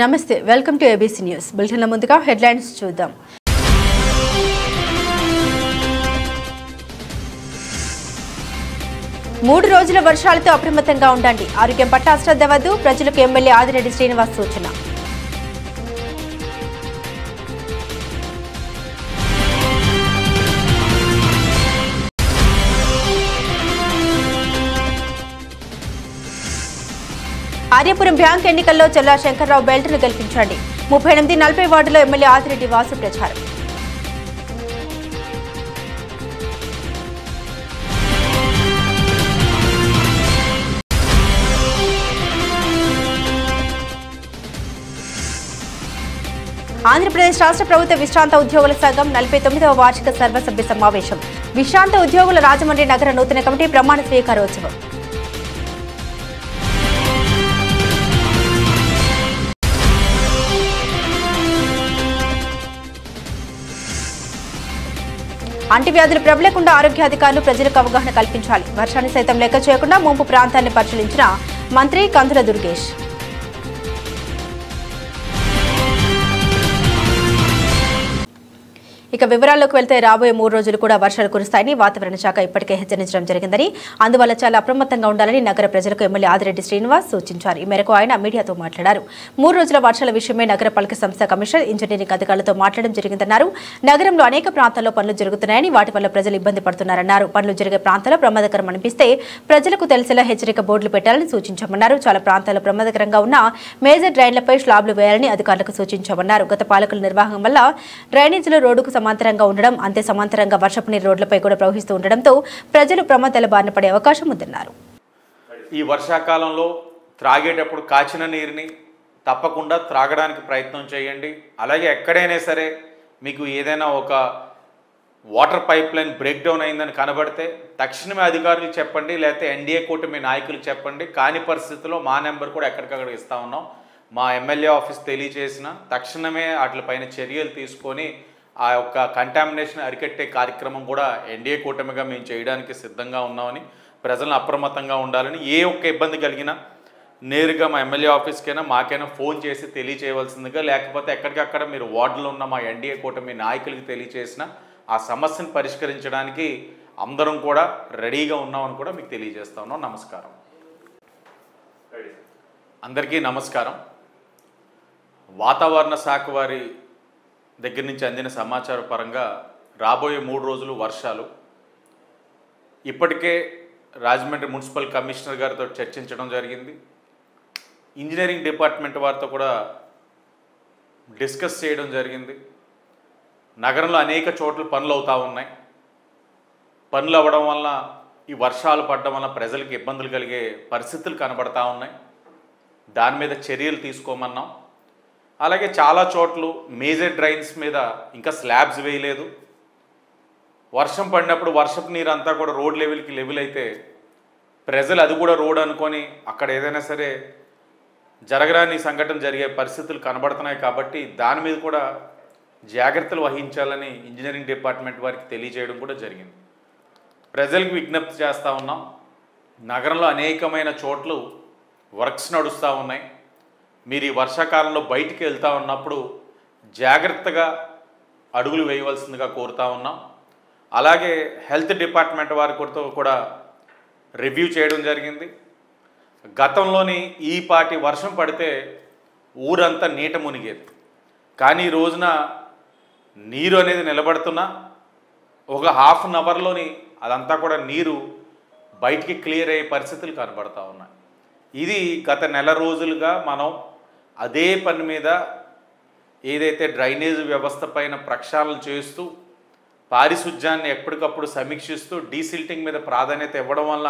నమస్తే welcome to ABC news బులెటిన్ల ముందుగా headlines చూద్దాం. మూడు రోజుల వర్షాలతో అప్రమత్తంగా ఉండండి. ఆరోగ్యం పట్ల అశ్రద్ధ వద్దు. ప్రజలకు ఎమ్మెల్యే ఆదిరెడ్డి శ్రీనివాస్ సూచన. ఆర్యపురం బ్యాంక్ ఎన్నికల్లో చెల్లా శంకర్రావు బెల్ట్ను గెలిపించండి. 38-40 వార్డులో ఎమ్మెల్యే ఆదిరెడ్డి వాసు ప్రచారం. ఆంధ్రప్రదేశ్ రాష్ట్ర ప్రభుత్వ విశ్రాంత ఉద్యోగుల సంఘం 49వ వార్షిక సర్వసభ్య సమావేశం. విశ్రాంత ఉద్యోగుల రాజమండ్రి నగర నూతన కమిటీ ప్రమాణ స్వీకారోత్సవం. అంటువ్యాధులు ప్రబలకుండా ఆరోగ్యాధికారులు ప్రజలకు అవగాహన కల్పించాలి. వర్షాన్ని సైతం లెక్క చేయకుండా ముంపు ప్రాంతాన్ని పరిశీలించిన మంత్రి కందుల దుర్గేష్. ఇక వివరాల్లోకి వెళ్తే రాబోయే 3 రోజులు కూడా వర్షాలు కురుస్తాయని వాతావరణ శాఖ ఇప్పటికే హెచ్చరించడం జరిగిందని, అందువల్ల చాలా అప్రమత్తంగా ఉండాలని నగర ప్రజలకు ఎమ్మెల్యే ఆదిరెడ్డి శ్రీనివాస్ సూచించారు. ఈ మేరకు ఆయన మీడియాతో మాట్లాడారు. 3 రోజుల వర్షాల విషయమై నగరపాలక సంస్థ కమిషనర్, ఇంజనీరింగ్ అధికారులతో మాట్లాడడం జరిగిందన్నారు. నగరంలో అనేక ప్రాంతాల్లో పనులు జరుగుతున్నాయని, వాటి వల్ల ప్రజలు ఇబ్బంది పడుతున్నారన్నారు. పనులు జరిగే ప్రాంతాల్లో ప్రమాదకరం అనిపిస్తే ప్రజలకు తెలిసేలా హెచ్చరిక బోర్డులు పెట్టాలని సూచించామన్నారు. చాలా ప్రాంతాల్లో ప్రమాదకరంగా ఉన్న మేజర్ డ్రైన్లపై స్లాబ్లు వేయాలని అధికారులకు సూచించామన్నారు. గత పాలకుల నిర్వాహకం వల్ల డ్రైనేజీలు రోడ్డుకు సమాంతరంగా ఉండడం, అంతే సమాంతరంగా వర్షపు నీరు రోడ్లపై కూడా ప్రవహిస్తూ ఉండడంతో ప్రజలు ప్రమాదాల బారిన పడే అవకాశం ఉందన్నారు. ఈ వర్షాకాలంలో త్రాగేటప్పుడు కాచిన నీరుని తప్పకుండా త్రాగడానికి ప్రయత్నం చేయండి. అలాగే ఎక్కడైనా సరే మీకు ఏదైనా ఒక water pipe line break down అయిందని కనబడితే తక్షణమే అధికారులకు చెప్పండి, లేకపోతే ఎన్డీఏ కూటమి నాయకులకు చెప్పండి. కాని పరిస్థితుల్లో మా నెంబర్ కూడా ఎక్కడికక్కడ ఇస్తూ ఉన్నాం. మా ఎమ్మెల్యే ఆఫీస్ తెలియజేసిన తక్షణమే వాటిపైన చర్యలు తీసుకొని ఆ యొక్క కంటామినేషన్ అరికట్టే కార్యక్రమం కూడా ఎన్డీఏ కూటమిగా మేము చేయడానికి సిద్ధంగా ఉన్నామని, ప్రజలను అప్రమత్తంగా ఉండాలని, ఏ ఒక్క ఇబ్బంది కలిగినా నేరుగా మా ఎమ్మెల్యే ఆఫీస్కైనా మాకైనా ఫోన్ చేసి తెలియచేయవలసిందిగా, లేకపోతే ఎక్కడికక్కడ మీరు వార్డులో ఉన్న మా ఎన్డీఏ కూటమి నాయకులకి తెలియచేసిన ఆ సమస్యను పరిష్కరించడానికి అందరం కూడా రెడీగా ఉన్నామని కూడా మీకు తెలియజేస్తా ఉన్నాం. నమస్కారం. అందరికీ నమస్కారం. వాతావరణ శాఖ వారి దగ్గర నుంచి అందిన సమాచార పరంగా రాబోయే 3 రోజులు వర్షాలు. ఇప్పటికే రాజమండ్రి మున్సిపల్ కమిషనర్ గారితో చర్చించడం జరిగింది. ఇంజనీరింగ్ డిపార్ట్మెంట్ వారితో కూడా డిస్కస్ చేయడం జరిగింది. నగరంలో అనేక చోట్ల పనులు అవుతూ ఉన్నాయి. పనులు అవ్వడం వల్ల ఈ వర్షాలు పడడం వల్ల ప్రజలకు ఇబ్బందులు కలిగే పరిస్థితులు కనబడతా ఉన్నాయి. దాని మీద చర్యలు తీసుకోమన్నాం. అలాగే చాలా చోట్ల మేజర్ డ్రైన్స్ మీద ఇంకా స్లాబ్స్ వేయలేదు. వర్షం పడినప్పుడు వర్షపు నీరు అంతా కూడా రోడ్ లెవెల్కి లెవెల్ అయితే ప్రజలు అది కూడా రోడ్ అనుకొని అక్కడ ఏదైనా సరే జరగరాని సంఘటన జరిగే పరిస్థితులు కనబడుతున్నాయి. కాబట్టి దాని మీద కూడా జాగ్రత్తలు వహించాలని ఇంజనీరింగ్ డిపార్ట్మెంట్ వారికి తెలియజేయడం కూడా జరిగింది. ప్రజలకు విజ్ఞప్తి చేస్తూ ఉన్నాం. నగరంలో అనేకమైన చోట్ల వర్క్స్ నడుస్తూ ఉన్నాయి. మీరు ఈ వర్షాకాలంలో బయటికి వెళ్తూ ఉన్నప్పుడు జాగ్రత్తగా అడుగులు వేయవలసిందిగా కోరుతూ ఉన్నాం. అలాగే హెల్త్ డిపార్ట్మెంట్ వారితో కూడా రివ్యూ చేయడం జరిగింది. గతంలోని ఈ పాటి వర్షం పడితే ఊరంతా నీట మునిగేది. కానీ ఈ రోజున నీరు అనేది నిలబడుతున్నా ఒక హాఫ్ అన్ అవర్లోని అదంతా కూడా నీరు బయటికి క్లియర్ అయ్యే పరిస్థితులు కనబడతా ఉన్నాయి. ఇది గత నెల రోజులుగా మనం అదే పని మీద ఏదైతే డ్రైనేజ్ వ్యవస్థ పైన ప్రక్షాళన చేస్తూ పారిశుధ్యాన్ని ఎప్పటికప్పుడు సమీక్షిస్తూ డీసిల్టింగ్ మీద ప్రాధాన్యత ఇవ్వడం వల్ల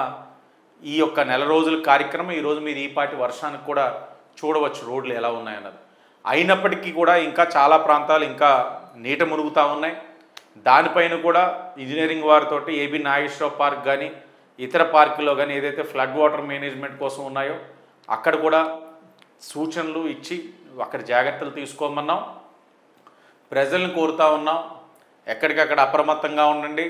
ఈ యొక్క నెల రోజుల కార్యక్రమం ఈరోజు మీరు ఈ పాటి వర్షానికి కూడా చూడవచ్చు రోడ్లు ఎలా ఉన్నాయన్నది. అయినప్పటికీ కూడా ఇంకా చాలా ప్రాంతాలు ఇంకా నీట మునుగుతూ ఉన్నాయి. దానిపైన కూడా ఇంజనీరింగ్ వారితో ఏబీ నాగేశ్వరరావు పార్క్ కానీ ఇతర పార్కుల్లో కానీ ఏదైతే ఫ్లడ్ వాటర్ మేనేజ్మెంట్ కోసం ఉన్నాయో అక్కడ కూడా సూచనలు ఇచ్చి అక్కడ జాగ్రత్తలు తీసుకోమన్నాం. ప్రజలను కోరుతా ఉన్నాం, ఎక్కడికక్కడ అప్రమత్తంగా ఉండండి.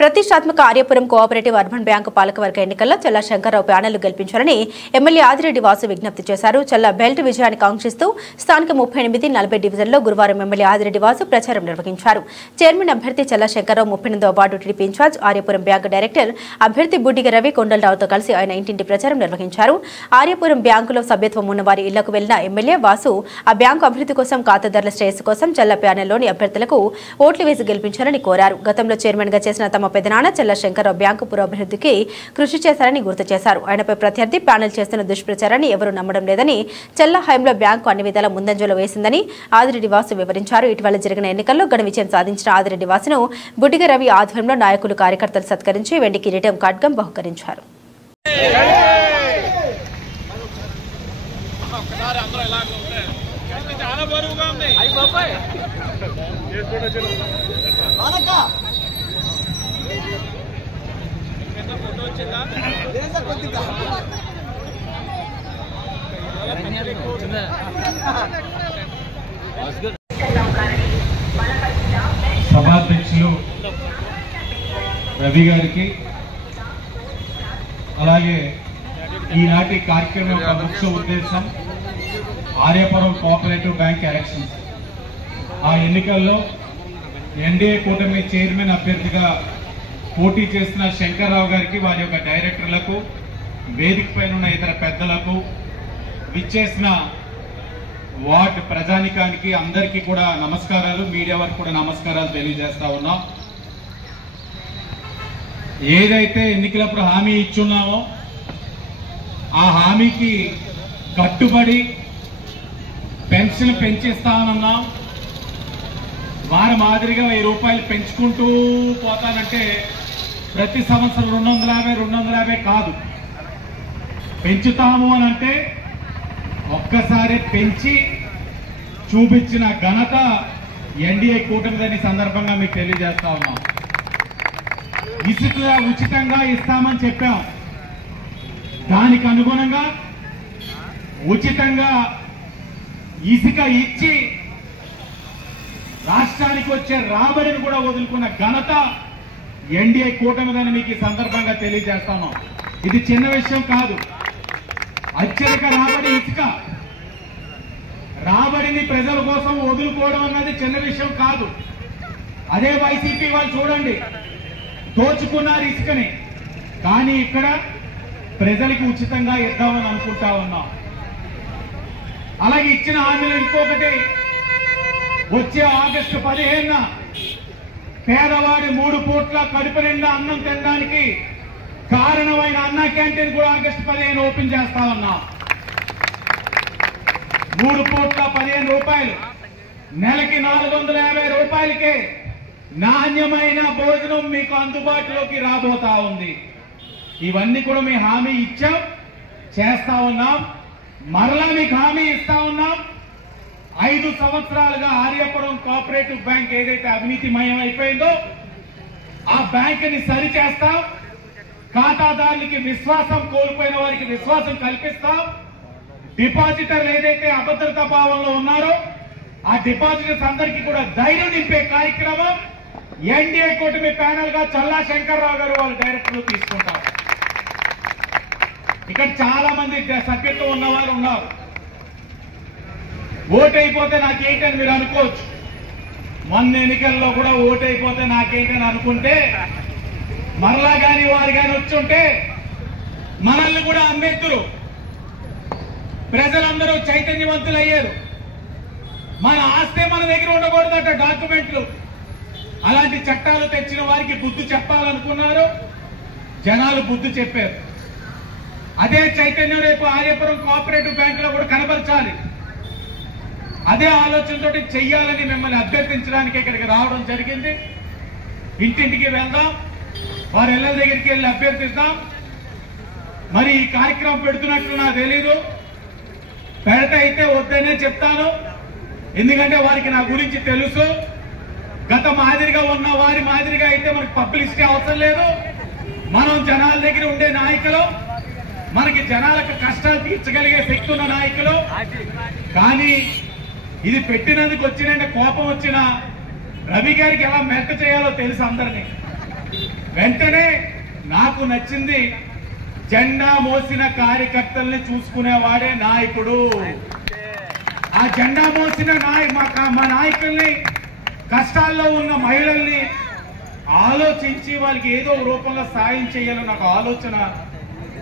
ప్రతిష్టాత్మక ఆర్యపురం కోఆపరేటివ్ అర్బన్ బ్యాంకు పాలకవర్గ ఎన్నికల్లో చల్లా శంకర్రావు ప్యానెల్ గెలిపించారని ఎమ్మెల్యే ఆదిరెడ్డి వాసు విజ్ఞప్తి చేశారు. చల్లా బెల్ట్ విజయాన్ని కాంక్షిస్తూ స్థానిక 38, 40 డివిజన్లో గురువారం ఎమ్మెల్యే ఆదిరెడ్డి వాసు ప్రచారం నిర్వహించారు. చైర్మన్ అభ్యర్థి చల్లా శంకర్రావు 38వ ward TDP in charge Aryapuram bank director అభ్యర్థి బుడ్డిగ రవి కొండలరావుతో కలిసి ఆయన ఇంటింటి ప్రచారం నిర్వహించారు. ఆర్యపురం బ్యాంకులో సభ్యత్వం ఉన్న వారి ఇళ్లకు వెళ్లిన ఎమ్మెల్యే వాసు ఆ బ్యాంకు అభివృద్ధి కోసం ఖాతాదారుల శ్రేయస్సు కోసం చల్లా ప్యానెల్లోని అభ్యర్థులకు ఓట్లు వేసి గెలిపించాలని కోరారు. గతంలో చైర్మన్ గా చేసిన తమ పెదనాన్న చల్లా శంకర్రావు బ్యాంకు పురోభివృద్ధికి కృషి చేశారని గుర్తు చేశారు. ఆయనపై ప్రత్యర్థి ప్యానెల్ చేస్తున్న దుష్ప్రచారాన్ని ఎవరూ నమ్మడం లేదని, చల్లా హయాంలో బ్యాంకు అన్ని విధాల ముందంజలో వేసిందని ఆదిరెడ్డి వాసు వివరించారు. ఇటీవల జరిగిన ఎన్నికల్లో ఘన విజయం సాధించిన ఆదిరెడ్డి వాసును బుడ్డిగ రవి ఆధ్వర్యంలో నాయకులు కార్యకర్తలు సత్కరించి వెండి కిరీటం ఖడ్గం బహుకరించారు. సభాధ్యక్షులు రవి గారికి, అలాగే ఈనాటి కార్యక్రమం యొక్క ముఖ్య ఉద్దేశం ఆర్యపురం కోఆపరేటివ్ బ్యాంక్ ఎలక్షన్స్. ఆ ఎన్నికల్లో ఎన్డీఏ కూటమి చైర్మన్ అభ్యర్థిగా పోటీ చేసిన శంకర్రావు గారికి, వారి యొక్క డైరెక్టర్లకు, వేదిక పైన ఉన్న ఇతర పెద్దలకు, విచ్చేసిన వార్డు ప్రజానికానికి అందరికీ కూడా నమస్కారాలు. మీడియా వారికి కూడా నమస్కారాలు తెలియజేస్తా ఉన్నాం. ఏదైతే ఎన్నికలప్పుడు హామీ ఇచ్చున్నామో ఆ హామీకి కట్టుబడి పెన్షన్ పెంచిస్తామన్నాం. వారి మాదిరిగా 1000 రూపాయలు పెంచుకుంటూ పోతానంటే ప్రతి సంవత్సరం 250 కాదు, పెంచుతాము అని అంటే ఒక్కసారి పెంచి చూపించిన ఘనత ఎన్డీఏ కూటమిదని సందర్భంగా మీకు తెలియజేస్తా ఉన్నాం. ఇసుక ఉచితంగా ఇస్తామని చెప్పాం. దానికి అనుగుణంగా ఉచితంగా ఇసుక ఇచ్చి రాష్ట్రానికి వచ్చే రాబడిని కూడా వదులుకున్న ఘనత ఎన్డీఏ కూటమిదని మీకు ఈ సందర్భంగా తెలియజేస్తాను. ఇది చిన్న విషయం కాదు. అత్యధిక రాబడి ఇసుక, రాబడిని ప్రజల కోసం వదులుకోవడం అన్నది చిన్న విషయం కాదు. అదే వైసీపీ వాళ్ళు చూడండి, దోచుకున్నారు ఇసుకని, కానీ ఇక్కడ ప్రజలకి ఉచితంగా ఇద్దామని అనుకుంటా ఉన్నాం. అలాగే ఇచ్చిన హామీలు ఇంకొకటి, వచ్చే ఆగస్టు 15న పేదవాడి 3 పూట్ల కడుపు నిండా అన్నం తినడానికి కారణమైన అన్న క్యాంటీన్ కూడా ఆగస్టు 15 ఓపెన్ చేస్తా ఉన్నాం. 3 పూట్ల 15 రూపాయలు, నెలకి 450 రూపాయలకే నాణ్యమైన భోజనం మీకు అందుబాటులోకి రాబోతా ఉంది. ఇవన్నీ కూడా మీ హామీ ఇచ్చాం, చేస్తా ఉన్నాం. మరలా మీకు హామీ ఇస్తా ఉన్నాం. 5 సంవత్సరాలుగా ఆర్యపురం కోఆపరేటివ్ బ్యాంక్ ఏదైతే అవినీతిమయం అయిపోయిందో ఆ బ్యాంకుని సరిచేస్తాం. ఖాతాదారులకి విశ్వాసం కోల్పోయిన వారికి విశ్వాసం కల్పిస్తాం. డిపాజిటర్లు ఏదైతే అభద్రతా భావంలో ఉన్నారో ఆ డిపాజిటర్స్ అందరికీ కూడా ధైర్యం నింపే కార్యక్రమం ఎన్డీఏ కూటమి ప్యానెల్ గా చల్లా శంకర్రావు గారు వాళ్ళ డైరెక్టర్లు తీసుకుంటారు. ఇక్కడ చాలా మంది సభ్యత్వం ఉన్నవారు ఉన్నారు. ఓటైపోతే నాకేంటని మీరు అనుకోవచ్చు. మొన్న ఎన్నికల్లో కూడా ఓటైపోతే నాకేంటని అనుకుంటే మరలా గాని వారు గాని వచ్చుంటే మనల్ని కూడా అమ్మేద్దరు. ప్రజలందరూ చైతన్యవంతులయ్యారు. మన ఆస్తే మన దగ్గర ఉండకూడదట డాక్యుమెంట్లు. అలాంటి చట్టాలు తెచ్చిన వారికి బుద్ధి చెప్పాలనుకున్నారు, జనాలు బుద్ధి చెప్పారు. అదే చైతన్యం రేపు ఆర్యపురం కోఆపరేటివ్ బ్యాంకులో కూడా కనబరచాలి. అదే ఆలోచనతో చెయ్యాలని మిమ్మల్ని అభ్యర్థించడానికి ఇక్కడికి రావడం జరిగింది. ఇంటింటికి వెళ్దాం, వారి ఇళ్ల దగ్గరికి వెళ్ళి అభ్యర్థిస్తాం. మరి ఈ కార్యక్రమం పెడుతున్నట్లు నాకు తెలీదు. పెడత అయితే వద్దనే చెప్తాను, ఎందుకంటే వారికి నా గురించి తెలుసు. గత మాదిరిగా ఉన్న వారి మాదిరిగా అయితే మనకు పబ్లిసిటీ అవసరం లేదు. మనం జనాల దగ్గర ఉండే నాయకులు, మనకి జనాలకు కష్టాలు తీర్చగలిగే శక్తి ఉన్న నాయకులు. కానీ ఇది పెట్టినందుకు వచ్చినంటే కోపం వచ్చిన రవి గారికి ఎలా మెత్త చేయాలో తెలుసు అందరినీ. వెంటనే నాకు నచ్చింది, జెండా మోసిన కార్యకర్తల్ని చూసుకునేవాడే నాయకుడు. ఆ జెండా మోసిన మా నాయకుల్ని, కష్టాల్లో ఉన్న మహిళల్ని ఆలోచించి వాళ్ళకి ఏదో రూపంలో సాయం చేయాలని నాకు ఆలోచన,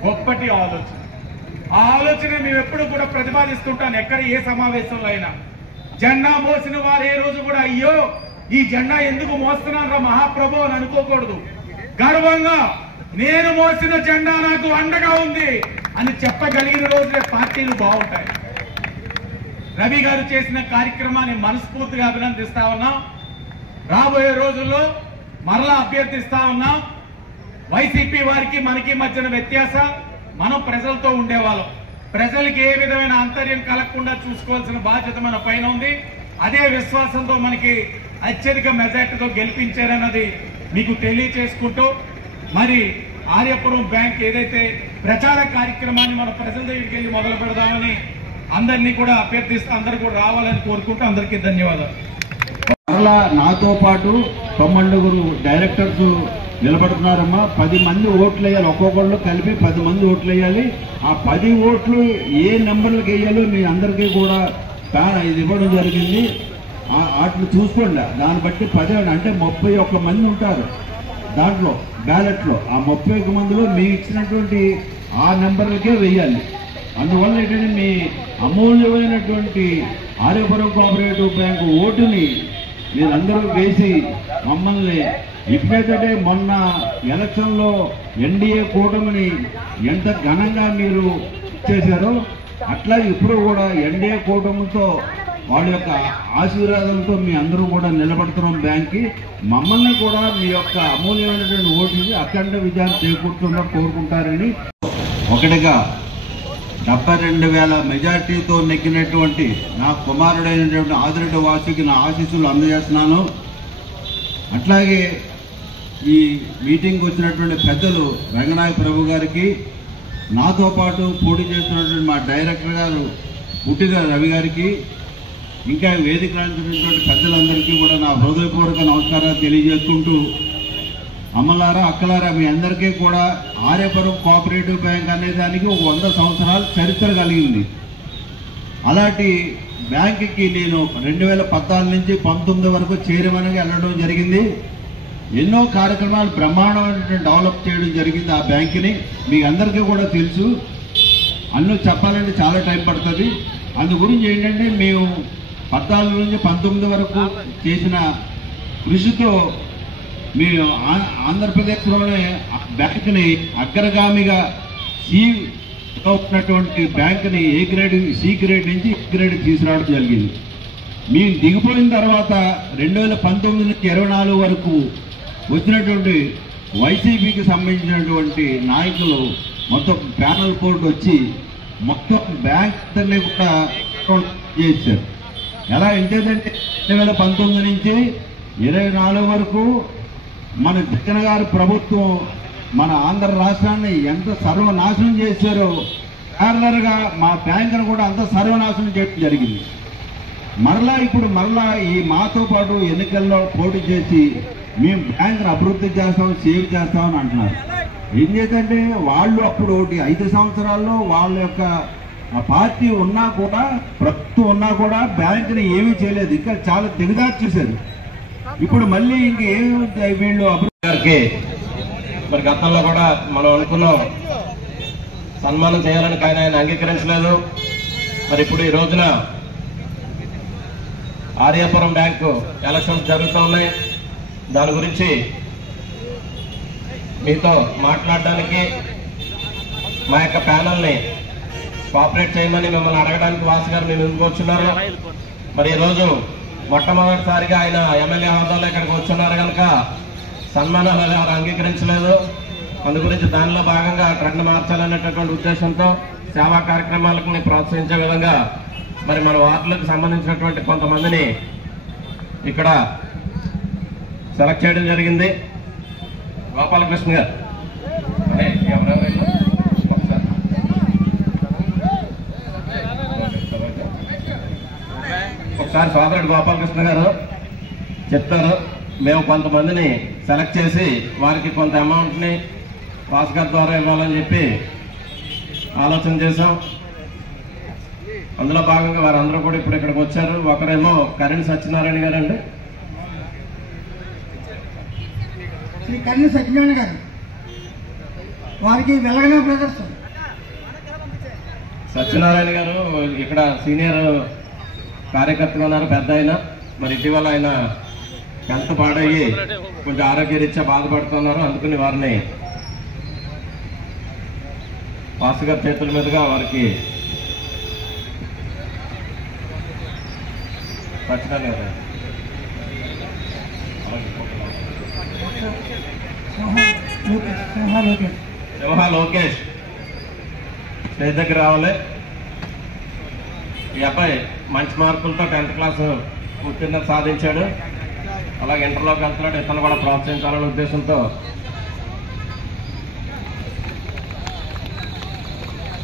గొప్పటి ఆలోచన. ఆ ఆలోచన మేము ఎప్పుడు కూడా ప్రతిపాదిస్తుంటాను. ఎక్కడ ఏ సమావేశంలో అయినా జెండా మోసిన వారు ఏ రోజు కూడా అయ్యో ఈ జెండా ఎందుకు మోస్తున్నారా మహాప్రభు అని అనుకోకూడదు. గర్వంగా నేను మోసిన జెండా నాకు అండగా ఉంది అని చెప్పగలిగిన రోజులే పార్టీలు బాగుంటాయి. రవి గారు చేసిన కార్యక్రమాన్ని మనస్ఫూర్తిగా అభినందిస్తా ఉన్నాం. రాబోయే రోజుల్లో మరలా అభ్యర్థిస్తా ఉన్నాం. వైసీపీ వారికి మనకి మధ్యన వ్యత్యాసం, మనం ప్రజలతో ఉండేవాళ్ళం. ప్రజలకి ఏ విధమైన అంతర్యం కలగకుండా చూసుకోవాల్సిన బాధ్యత మన పైన ఉంది. అదే విశ్వాసంతో మనకి అత్యధిక మెజార్టీతో గెలిపించారన్నది మీకు తెలియచేసుకుంటూ, మరి ఆర్యపురం బ్యాంక్ ఏదైతే ప్రచార కార్యక్రమాన్ని మన ప్రజల దగ్గరికి వెళ్ళి మొదలు పెడదామని అందరినీ కూడా అభ్యర్థిస్తూ అందరూ కూడా రావాలని కోరుకుంటూ అందరికీ ధన్యవాదాలు. మరలా నాతో పాటు 9 డైరెక్టర్స్ నిలబడుతున్నారమ్మా. 10 మంది ఓట్లు వేయాలి, ఒక్కొక్కళ్ళు కలిపి 10 మంది ఓట్లు వేయాలి. ఆ 10 ఓట్లు ఏ నెంబర్లకు వేయాలో మీ అందరికీ కూడా ఇది ఇవ్వడం జరిగింది. వాటిని చూసుకోండి. దాన్ని బట్టి 10 అంటే 31 మంది ఉంటారు దాంట్లో బ్యాలెట్లో. ఆ 31 మందిలో మీకు ఇచ్చినటువంటి ఆ నెంబర్లకే వేయాలి. అందువల్ల ఏంటంటే మీ అమూల్యమైనటువంటి ఆర్యపురం కోఆపరేటివ్ బ్యాంకు ఓటుని మీరందరూ వేసి మమ్మల్ని ఎప్పుడైతే మొన్న ఎలక్షన్లో ఎన్డీఏ కూటమిని ఎంత ఘనంగా మీరు చేశారో అట్లా ఇప్పుడు కూడా ఎన్డీఏ కూటమితో వాళ్ళ యొక్క ఆశీర్వాదంతో మీ అందరూ కూడా నిలబడుతున్నాం బ్యాంక్కి. మమ్మల్ని కూడా మీ యొక్క అమూల్యమైనటువంటి ఓటుని అఖండ విజయాన్ని చేకూర్చున్నా కోరుకుంటారని ఒకటిగా 72,000 మెజార్టీతో నెగ్గినటువంటి నా కుమారుడైనటువంటి ఆదిరెడ్డి వాసుకి నా ఆశీస్సులు అందజేస్తున్నాను. అట్లాగే ఈ మీటింగ్కి వచ్చినటువంటి పెద్దలు రంగనాయక ప్రభు గారికి, నాతో పాటు పోటీ చేస్తున్నటువంటి మా డైరెక్టర్ గారు పుట్టిగా రవి గారికి, ఇంకా వేదిక రాసినటువంటి పెద్దలందరికీ కూడా నా హృదయపూర్వక నమస్కారాలు తెలియజేసుకుంటూ, అమ్మలారా అక్కలారా మీ అందరికీ కూడా ఆర్యపురం కోఆపరేటివ్ బ్యాంక్ అనే దానికి 100 సంవత్సరాల చరిత్ర కలిగింది. అలాంటి బ్యాంకుకి నేను 2014 నుంచి 19 వరకు చైర్మన్గా వెళ్ళడం జరిగింది. ఎన్నో కార్యక్రమాలు బ్రహ్మాండమైన డెవలప్ చేయడం జరిగింది ఆ బ్యాంకుని. మీ అందరికీ కూడా తెలుసు. అన్నీ చెప్పాలంటే చాలా టైం పడుతుంది. అందు గురించి ఏంటంటే మేము 14 నుంచి 19 వరకు చేసిన కృషితో మేము ఆంధ్రప్రదేశ్లోనే బ్యాంకుని అగ్రగామిగా ఉన్నటువంటి బ్యాంకుని ఏ గ్రేడ్ సి గ్రేడ్ నుంచి ఏ గ్రేడ్ తీసుకురావడం జరిగింది. మేము దిగిపోయిన తర్వాత 2019 నుంచి 24 వరకు వచ్చినటువంటి వైసీపీకి సంబంధించినటువంటి నాయకులు మొత్తం ప్యానల్ కోర్టు వచ్చి మొత్తం బ్యాంక్ అన్ని కూడా చేశారు. ఎలా ఏంటంటే 2019 నుంచి 24 వరకు మన జగన్ గారి ప్రభుత్వం మన ఆంధ్ర రాష్ట్రాన్ని ఎంత సర్వనాశనం చేశారో ప్యారలర్గా మా బ్యాంకును కూడా అంత సర్వనాశనం చేయడం జరిగింది. ఇప్పుడు ఈ మాతో పాటు ఎన్నికల్లో పోటీ చేసి మేము బ్యాంకును అభివృద్ధి చేస్తాం, సేవ్ చేస్తామని అంటున్నారు. ఏం చేద్దంటే వాళ్ళు అప్పుడు 5 సంవత్సరాల్లో వాళ్ళ యొక్క పార్టీ ఉన్నా కూడా, ప్రభుత్వం ఉన్నా కూడా బ్యాంకుని ఏమీ చేయలేదు. ఇంకా చాలా దిగజార్చి చేశారు. ఇప్పుడు మళ్ళీ ఇంకేమి వీళ్ళు అభివృద్ధి మరి గతంలో కూడా మనం అనుకున్నాం సన్మానం చేయాలని, కానీ ఆయన అంగీకరించలేదు. మరి ఇప్పుడు ఈ రోజున ఆర్యపురం బ్యాంకు ఎలక్షన్స్ జరుగుతూ ఉన్నాయి. దాని గురించి మీతో మాట్లాడడానికి మా యొక్క ప్యానల్ని కోఆపరేట్ చేయమని మిమ్మల్ని అడగడానికి వాసు గారు మేము ఎందుకు వచ్చున్నారు. మరి ఈరోజు మొట్టమొదటిసారిగా ఆయన ఎమ్మెల్యే హోదాలో ఇక్కడికి వచ్చున్నారు కనుక సన్మానాలు ఎవరు అంగీకరించలేదు. అందు గురించి దానిలో భాగంగా ట్రెండ్ మార్చాలనేటటువంటి ఉద్దేశంతో సేవా కార్యక్రమాలకు ప్రోత్సహించే విధంగా మరి మన వార్డులకు సంబంధించినటువంటి కొంతమందిని ఇక్కడ సెలెక్ట్ చేయడం జరిగింది. గోపాలకృష్ణ గారు ఒకసారి సోదరుడు గోపాలకృష్ణ గారు చెప్తారు. మేము కొంతమందిని సెలెక్ట్ చేసి వారికి కొంత అమౌంట్ని భాస్కర్ ద్వారా ఇవ్వాలని చెప్పి ఆలోచన చేశాం. అందులో భాగంగా వారందరూ కూడా ఇప్పుడు ఇక్కడికి వచ్చారు. ఒకరేమో కరణ్ సత్యనారాయణ గారు అండి, శ్రీ కరణ్ సత్యనారాయణ గారు, వారికి వెలగనే బ్రదర్స్. సత్యనారాయణ గారు ఇక్కడ సీనియర్ కార్యకర్తలు ఉన్నారు, పెద్ద ఆయన. మరి ఇటీవల ఆయన హెల్త్ పాడయ్యి కొంచెం ఆరోగ్యరీత్యా బాధపడుతున్నారు. అందుకని వారిని భాస్కర్ గారి చేతుల మీదుగా వారికి సింహ లోకేష్ స్టేజ్ దగ్గర రావాలి. ఈ అబ్బాయి మంచి మార్కులతో 10th క్లాస్ ఉత్తీర్ణత సాధించాడు. అలాగే ఇంటర్లోకి వెళ్తున్నాడు. ఇతను కూడా ప్రోత్సహించాలనే ఉద్దేశంతో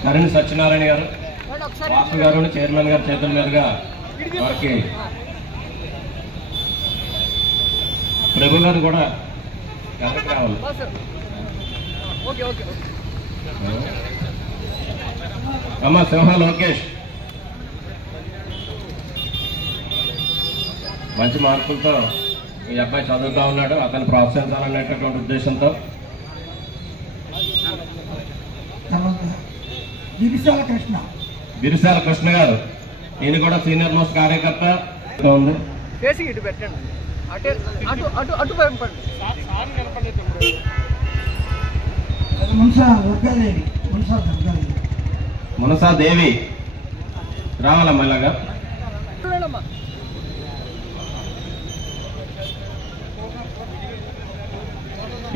నరేంద్ర సత్యనారాయణ గారు, వాసు గారు, చైర్మన్ గారి చేతుల మీదుగా వారికి ప్రభు గారు కూడా ఎవరికి రావాలి. అమ్మ సింహ లోకేష్ మంచి మార్కులతో ఈ అబ్బాయి చదువుతా ఉన్నాడు. అతను ప్రోత్సహించాలనేటటువంటి ఉద్దేశంతో బిరిసాల కృష్ణ గారు, ఈయన కూడా సీనియర్ మోస్ట్ కార్యకర్త ఉంది. మునసా దేవి రావాలమ్మా ఇలాగా.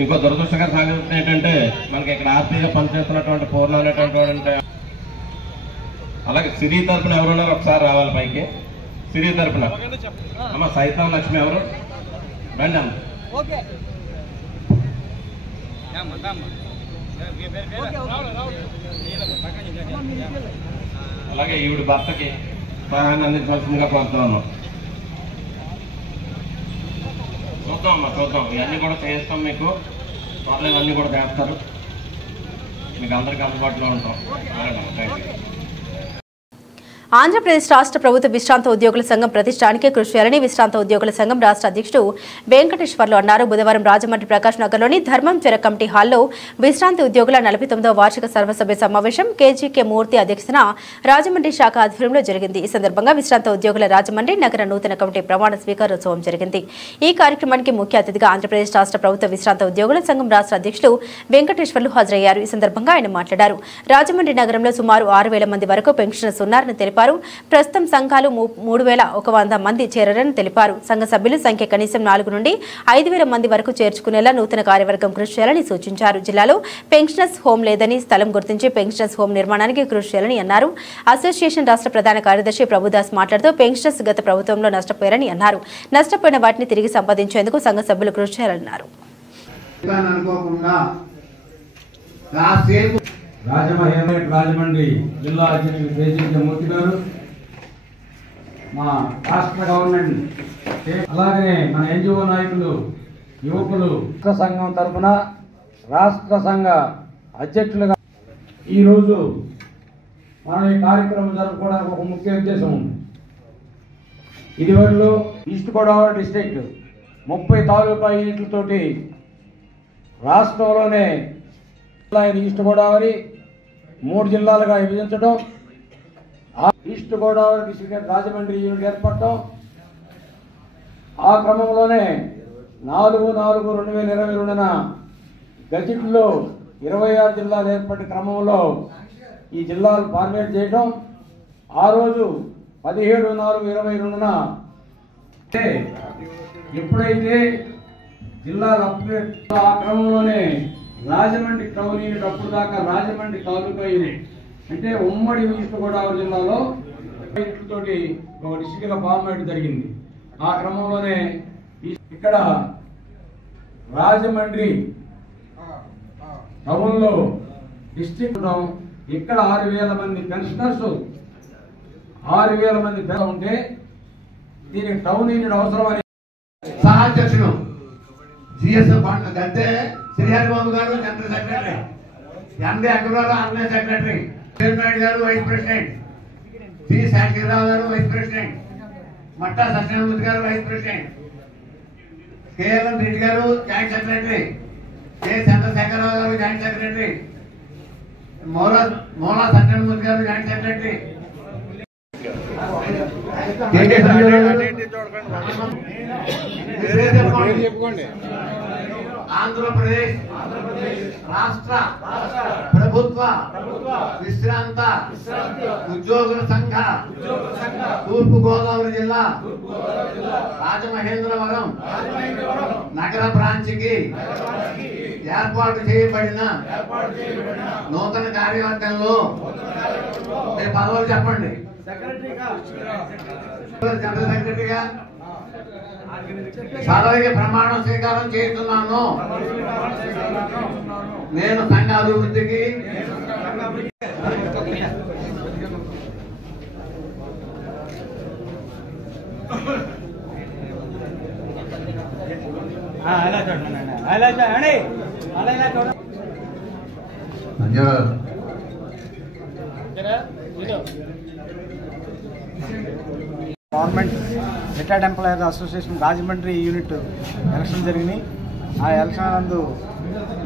ఇంకో దురదృష్టకర సంగతి ఏంటంటే మనకి ఇక్కడ ఆర్పీగా పనిచేస్తున్నటువంటి పూర్ణ అనేటువంటి, అలాగే సిరి తరపున ఎవరున్నారు ఒకసారి రావాలి పైకి. సిరి తరపున అమ్మ సైతం లక్ష్మి ఎవరు రండి అమ్మ. అలాగే ఈవిడ భర్తకి సహాయాన్ని అందించాల్సిందిగా కోరుతా ఉన్నాం. చూద్దాం అమ్మా, చూద్దాం. ఇవన్నీ కూడా చేస్తాం, మీకు త్వరలో ఇవన్నీ కూడా చేస్తారు. మీకు అందరికీ అందుబాటులో ఉంటాం. Thank you. ఆంధ్రప్రదేశ్ రాష్ట్ర ప్రభుత్వ విశ్రాంత ఉద్యోగుల సంఘం ప్రతిష్టానికి కృషి చేయాలని విశ్రాంత ఉద్యోగుల సంఘం రాష్ట్ర అధ్యక్షుడు వెంకటేశ్వర్లు అన్నారు. బుధవారం రాజమండ్రి ప్రకాష్ నగర్లోని ధర్మం చెర కమిటీ హాల్లో విశ్రాంతి ఉద్యోగుల 49వ వార్షిక సర్వసభ్య సమావేశం కేజీకే మూర్తి అధ్యక్షతన రాజమండ్రి శాఖ ఆధ్వర్యంలో జరిగింది. ఈ సందర్భంగా విశ్రాంత ఉద్యోగుల రాజమండ్రి నగర నూతన కమిటీ ప్రమాణ స్వీకారోత్సవం జరిగింది. ఈ కార్యక్రమానికి ముఖ్య అతిథిగా ఆంధ్రప్రదేశ్ రాష్ట్ర ప్రభుత్వ విశ్రాంత ఉద్యోగుల సంఘం రాష్ట్ర అధ్యక్షుడు వెంకటేశ్వర్లు హాజరయ్యారు. ఈ సందర్భంగా ఆయన మాట్లాడారు. రాజమండ్రి నగరంలో సుమారు 6,000 మంది వరకు పెన్షనర్స్ ఉన్నారని తెలిపారు. ప్రస్తుతం సంఘాలు 3,100 మంది చేరారని తెలిపారు. సంఘ సభ్యుల సంఖ్య కనీసం 4 నుండి 5,000 మంది వరకు చేర్చుకునేలా నూతన కార్యవర్గం కృషి చేయాలని సూచించారు. జిల్లాలో పెన్షనర్స్ హోం లేదని స్థలం గుర్తించి పెన్షనర్స్ హోం నిర్మాణానికి కృషి చేయాలని అన్నారు. అసోసియేషన్ రాష్ట్ర ప్రధాన కార్యదర్శి ప్రభుదాస్ మాట్లాడుతూ పెన్షనర్స్ గత ప్రభుత్వంలో నష్టపోయారని అన్నారు. నష్టపోయిన వాటిని తిరిగి సంపాదించేందుకు సంఘ సభ్యులు కృషి చేయాలన్నారు. రాజమండ్రి జిల్లా అధ్యక్షుడు కేజీకే మూర్తి గారు, మా రాష్ట్ర గవర్నమెంట్, అలాగే మన ఎన్జిఓ నాయకులు, యువకులు రాష్ట్ర సంఘం తరఫున రాష్ట్ర సంఘ అధ్యక్షులుగా ఈరోజు మనం ఈ కార్యక్రమం జరుపుకోవడానికి ఒక ముఖ్య ఉద్దేశం ఉంది. ఇదివరలో ఈస్ట్ గోదావరి డిస్ట్రిక్ట్ 30 తాలూకా యూనిట్లతోటి రాష్ట్రంలోనే ఈస్ట్ గోదావరి 3 జిల్లాలుగా విభజించడం, east Godavari district Rajahmundry unit ఏర్పడటం, ఆ క్రమంలోనే 4/4/2022 గజెట్లో 26 జిల్లాలు ఏర్పడిన క్రమంలో ఈ జిల్లాలు ఫార్మేట్ చేయడం, ఆ రోజు 17/4/22 ఎప్పుడైతే జిల్లాలు అప్డేట్, ఆ క్రమంలోనే రాజమండ్రి టౌన్ యూనిట్ అప్పుడు దాకా రాజమండ్రి తాలూకా యూనిట్ అంటే ఉమ్మడి ఈస్ట్ గోదావరి జిల్లాలో తోటి ఒక డిస్ట్రిక్ట్ గా ఫార్మేట్ జరిగింది. ఆ క్రమంలోనే ఇక్కడ రాజమండ్రి టౌన్ లో డిస్ట్రిక్ట్ ఇక్కడ 6,000 మంది పెన్షనర్స్ 6,000 మంది ఉంటే దీనికి టౌన్ యూనిట్ అవసరమని సహాధ్యక్షుడు జిఎస్ఎఫ్ ఫండ్ గంటే శ్రీహరి బాబు గారు జనరల్ సెక్రటరీ, ఎండి అగ్రవాల్ ఆర్గనైజ్ సెక్రటరీ, నాయుడు గారు వైస్ ప్రెసిడెంట్, సి శాంతిరావు గారు వైస్ ప్రెసిడెంట్, మట్టా సత్యనారాయణ గారు వైస్ ప్రెసిడెంట్, కేఎల్ఎన్ రెడ్డి గారు జాయింట్ సెక్రటరీ, కె చంద్రశేఖరరావు గారు జాయింట్ సెక్రటరీ, మౌలా సత్యనారాయణ గారు జాయింట్ సెక్రటరీ, ఆంధ్రప్రదేశ్ రాష్ట్ర ప్రభుత్వ విశ్రాంత ఉద్యోగుల సంఘ తూర్పు గోదావరి జిల్లా రాజమహేంద్రవరం నగర బ్రాంచ్కి ఏర్పాటు చేయబడిన నూతన కార్యవర్గంలో మీ పదవులు చెప్పండి. జనరల్ సెక్రటరీగా పదవికి ప్రమాణం స్వీకారం చేస్తున్నాను. నేను సంఘ అభివృద్ధికి ధన్యవాదాలు. Government retired employers association Rajahmundry unit election జరిగినాయి. ఆ ఎలక్షన్ నందు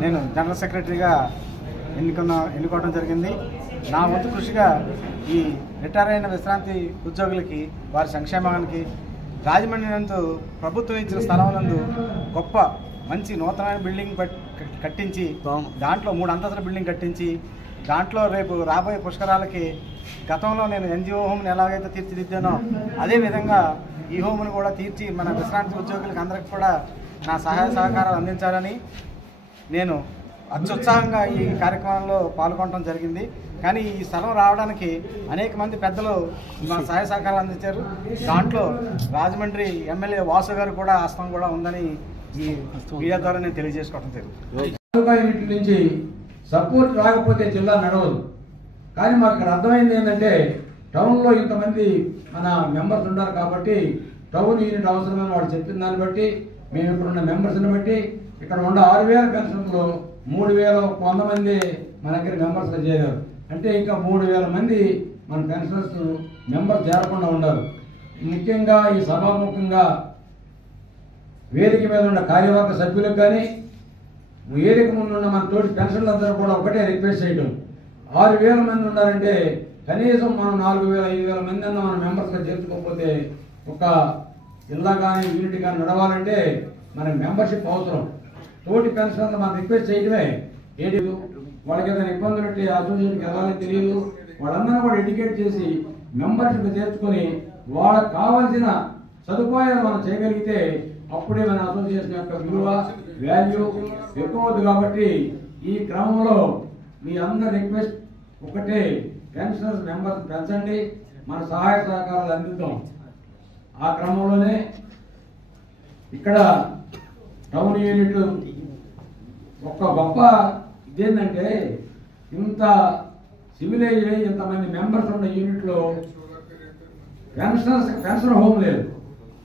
నేను జనరల్ సెక్రటరీగా ఎన్నుకోవడం జరిగింది. నా వంతు కృషిగా ఈ రిటైర్ అయిన విశ్రాంతి ఉద్యోగులకి వారి సంక్షేమానికి రాజమండ్రి నందు ప్రభుత్వం ఇచ్చిన స్థలం నందు గొప్ప మంచి నూతనమైన బిల్డింగ్ కట్టించి దాంట్లో 3 అంతస్తుల బిల్డింగ్ కట్టించి దాంట్లో రేపు రాబోయే పుష్కరాలకి గతంలో నేను ఎన్జిఓ హోమ్ని ఎలాగైతే తీర్చిదిద్దానో అదేవిధంగా ఈ హోమ్ను కూడా తీర్చి మన విశ్రాంతి ఉద్యోగులకి అందరికీ కూడా నా సహాయ సహకారాలు అందించాలని నేను అత్యుత్సాహంగా ఈ కార్యక్రమంలో పాల్గొనడం జరిగింది. కానీ ఈ స్థలం రావడానికి అనేక మంది పెద్దలు నా సహాయ సహకారాలు అందించారు. దాంట్లో రాజమండ్రి ఎమ్మెల్యే వాసు గారు కూడా హస్తం కూడా ఉందని ఈ మీడియా ద్వారా నేను తెలియజేసుకోవడం జరిగింది. నుంచి సపోర్ట్ రాకపోతే జిల్లా నడవదు. కానీ మాకు ఇక్కడ అర్థమైంది ఏంటంటే టౌన్లో ఇంతమంది మన మెంబర్స్ ఉన్నారు కాబట్టి టౌన్ యూనిట్ అవసరమని వాళ్ళు చెప్పిన దాన్ని బట్టి మేము ఇక్కడున్న మెంబర్స్ని బట్టి ఇక్కడ ఉన్న 6,000 పెన్షన్లో 3,100 మంది మన దగ్గర మెంబర్స్గా చేరారు. అంటే ఇంకా 3,000 మంది మన పెన్షనర్స్ మెంబర్స్ చేరకుండా ఉన్నారు. ముఖ్యంగా ఈ సభాముఖంగా వేదిక మీద ఉన్న కార్యవర్గ సభ్యులకు కానీ వేదిక ముందు ఉన్న మన తోటి పెన్షన్లందరూ కూడా ఒకటే రిక్వెస్ట్ చేయడం, 6,000 మంది ఉన్నారంటే కనీసం మనం 4,000-5,000 మంది అన్న మన మెంబర్స్గా చేర్చుకోకపోతే ఒక జిల్లా కానీ యూనిట్ కానీ నడవాలంటే మనకి మెంబర్షిప్ అవసరం. తోటి పెన్షన్లు మనం రిక్వెస్ట్ చేయడమే ఏంటి, వాళ్ళకి ఏదైనా ఇబ్బందులు ఉంటే అసోసియేషన్కి వెళ్ళాలని తెలియదు, వాళ్ళందరూ కూడా ఎడ్యుకేట్ చేసి మెంబర్షిప్ చేర్చుకొని వాళ్ళకి కావాల్సిన సదుపాయాలు మనం చేయగలిగితే అప్పుడే మన అసోసియేషన్ యొక్క విలువ వాల్యూ ఎక్కువ అవుతుంది. కాబట్టి ఈ క్రమంలో మీ అందరి రిక్వెస్ట్ ఒకటే, పెన్షనర్స్ మెంబర్స్ పెంచండి, మన సహాయ సహకారాలు అందిద్దాం. ఆ క్రమంలోనే ఇక్కడ టౌన్ యూనిట్ ఒక గొప్ప ఇదేంటంటే ఇంత సివిలైజ్ అయ్యి ఇంతమంది మెంబర్స్ ఉన్న యూనిట్లో పెన్షన్ హోమ్ లేదు.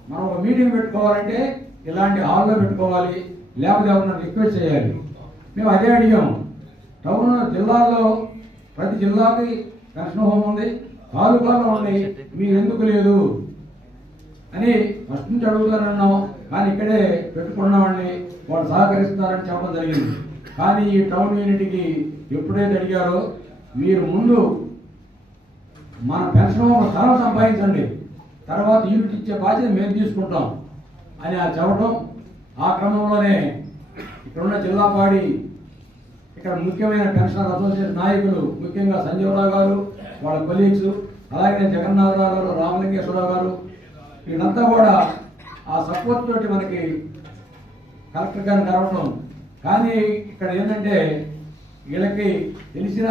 మనం ఒక మీటింగ్ పెట్టుకోవాలంటే ఇలాంటి హాల్లో పెట్టుకోవాలి, లేకపోతే ఎవరన్నా రిక్వెస్ట్ చేయాలి. మేము అదే అడిగాము. టౌన్ జిల్లాలో ప్రతి జిల్లాకి పెన్షన్ హోమ్ ఉంది, తాలూకాలో ఉంది, మీరు ఎందుకు లేదు అని ఫస్ట్ నుంచి అడుగుతానన్నాం. కానీ ఇక్కడే పెట్టుకున్నామండి, వాళ్ళు సహకరిస్తున్నారని చెప్పడం జరిగింది. కానీ ఈ టౌన్ యూనిట్కి ఎప్పుడైతే అడిగారో మీరు ముందు మన పెన్షన్ హోమ్ స్థలం సంపాదించండి, తర్వాత యూనిట్ ఇచ్చే బాధ్యత మేము తీసుకుంటాం అని చెప్పడం. ఆ క్రమంలోనే ఇక్కడున్న జిల్లాపాడి ఇక్కడ ముఖ్యమైన పెన్షనర్ అసోసియేషన్ నాయకులు, ముఖ్యంగా సంజీవరావు గారు, వాళ్ళ కొలీగ్స్, అలాగే జగన్నాథరావు గారు, రామలింగేశ్వరరావు గారు, వీళ్ళంతా కూడా ఆ సపోర్ట్ తోటి మనకి కలెక్టర్ గారిని కలవటం. కానీ ఇక్కడ ఏంటంటే వీళ్ళకి తెలిసిన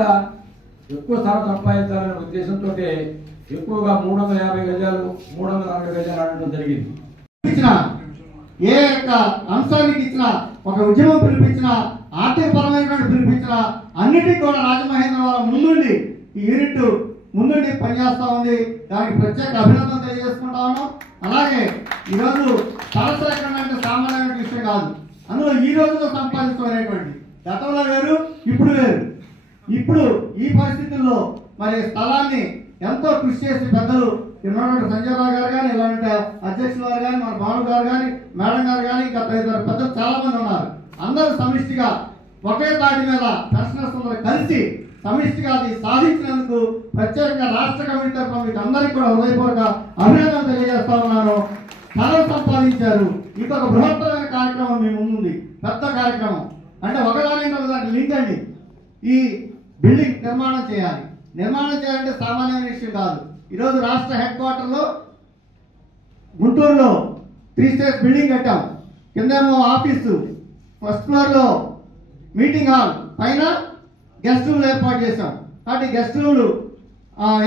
ఎక్కువ స్థలం సంపాదించాలనే ఉద్దేశంతో ఎక్కువగా 350 గజాలు 360 గజాలు ఆడటం జరిగింది. ఏ యొక్క అంశానికి ఇచ్చిన ఒక ఉద్యమం పిలిపించిన, ఆర్థికపరమైనటువంటి పిలిపించిన అన్నిటికీ కూడా రాజమహేంద్రవరం ముందుండి ఈ యూనిట్ ముందుండి పనిచేస్తా ఉంది. దానికి ప్రత్యేక అభినందన తెలియజేసుకుంటా ఉన్నాం. అలాగే ఈరోజు స్థల సేకరణ అంటే సామాన్యమైన విషయం కాదు. అందులో ఈ రోజులో సంపాదించడం అనేటువంటి గతంలో వేరు, ఇప్పుడు వేరు. ఇప్పుడు ఈ పరిస్థితుల్లో మరి స్థలాన్ని ఎంతో కృషి చేసి పెద్దలు ఉన్నటువంటి సంజయ్ రావు గారు కానీ, ఇలాంటి అధ్యక్షులు వారు కానీ, మన బాబు గారు కానీ, మేడం గారు కానీ, ఇంకా పెద్దలు చాలా మంది ఉన్నారు. అందరూ సమిష్టిగా ఒకే తాటి మీద పెన్షనర్స్ అందరూ కలిసి సమిష్టిగా అది సాధించినందుకు ప్రత్యేకంగా రాష్ట్ర కమిటీ తరఫున మీకు అందరికీ కూడా హృదయపూర్వక అభినందనలు తెలియజేస్తా ఉన్నాను. ధనం సంపాదించారు. ఇంకొక బృహత్తరమైన కార్యక్రమం మీ ముందుంది, పెద్ద కార్యక్రమం. అంటే ఒకదాని లింక్ అండి. ఈ బిల్డింగ్ నిర్మాణం చేయాలి. నిర్మాణం చేయాలంటే సామాన్యమైన విషయం కాదు. ఈరోజు రాష్ట్ర హెడ్ క్వార్టర్లో గుంటూరులో 3 స్టేర్స్ బిల్డింగ్ కట్టాం. కిందేమో ఆఫీసు, ఫస్ట్ ఫ్లోర్లో మీటింగ్ హాల్, పైన గెస్ట్ రూమ్లు ఏర్పాటు చేశాం. కాబట్టి గెస్ట్ రూమ్లు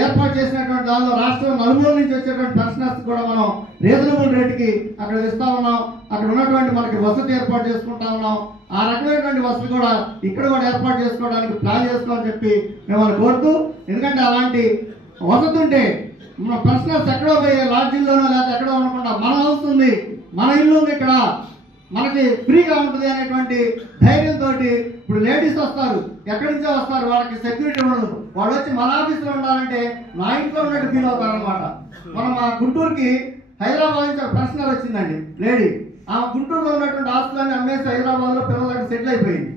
ఏర్పాటు చేసినటువంటి దానిలో రాష్ట్రం నలుమూల నుంచి వచ్చేటువంటి పెన్షనర్స్ కూడా మనం రీజనబుల్ రేటుకి అక్కడ ఇస్తా ఉన్నాం. అక్కడ ఉన్నటువంటి మనకి వసతి ఏర్పాటు చేసుకుంటా ఉన్నాం. ఆ రకమైనటువంటి వసతి కూడా ఇక్కడ కూడా ఏర్పాటు చేసుకోవడానికి ప్లాన్ చేసుకోవాలని చెప్పి మిమ్మల్ని కోరుతూ, ఎందుకంటే అలాంటి వసతి ఉంటే మన పెన్షనర్స్ ఎక్కడో పోయి లాడ్జిల్లోనో లేదా ఎక్కడో ఉండకుండా మన హౌస్ ఉంది, మన ఇల్లు ఉంది, ఇక్కడ మనకి ఫ్రీగా ఉంటుంది అనేటువంటి ధైర్యంతో ఇప్పుడు లేడీస్ వస్తారు, ఎక్కడి నుంచో వస్తారు, వాళ్ళకి సెక్యూరిటీ ఉండదు. వాళ్ళు వచ్చి మన ఆఫీస్లో ఉండాలంటే నా ఇంట్లో ఉన్నట్టు ఫీల్ అవుతారు అనమాట. మనం మా గుంటూరుకి హైదరాబాద్ నుంచి ఒక పెన్షనర్ వచ్చిందండి, లేడీ. ఆ గుంటూరులో ఉన్నటువంటి ఆస్తులన్నీ అమ్మేసి హైదరాబాద్లో పిల్లలకి సెటిల్ అయిపోయింది.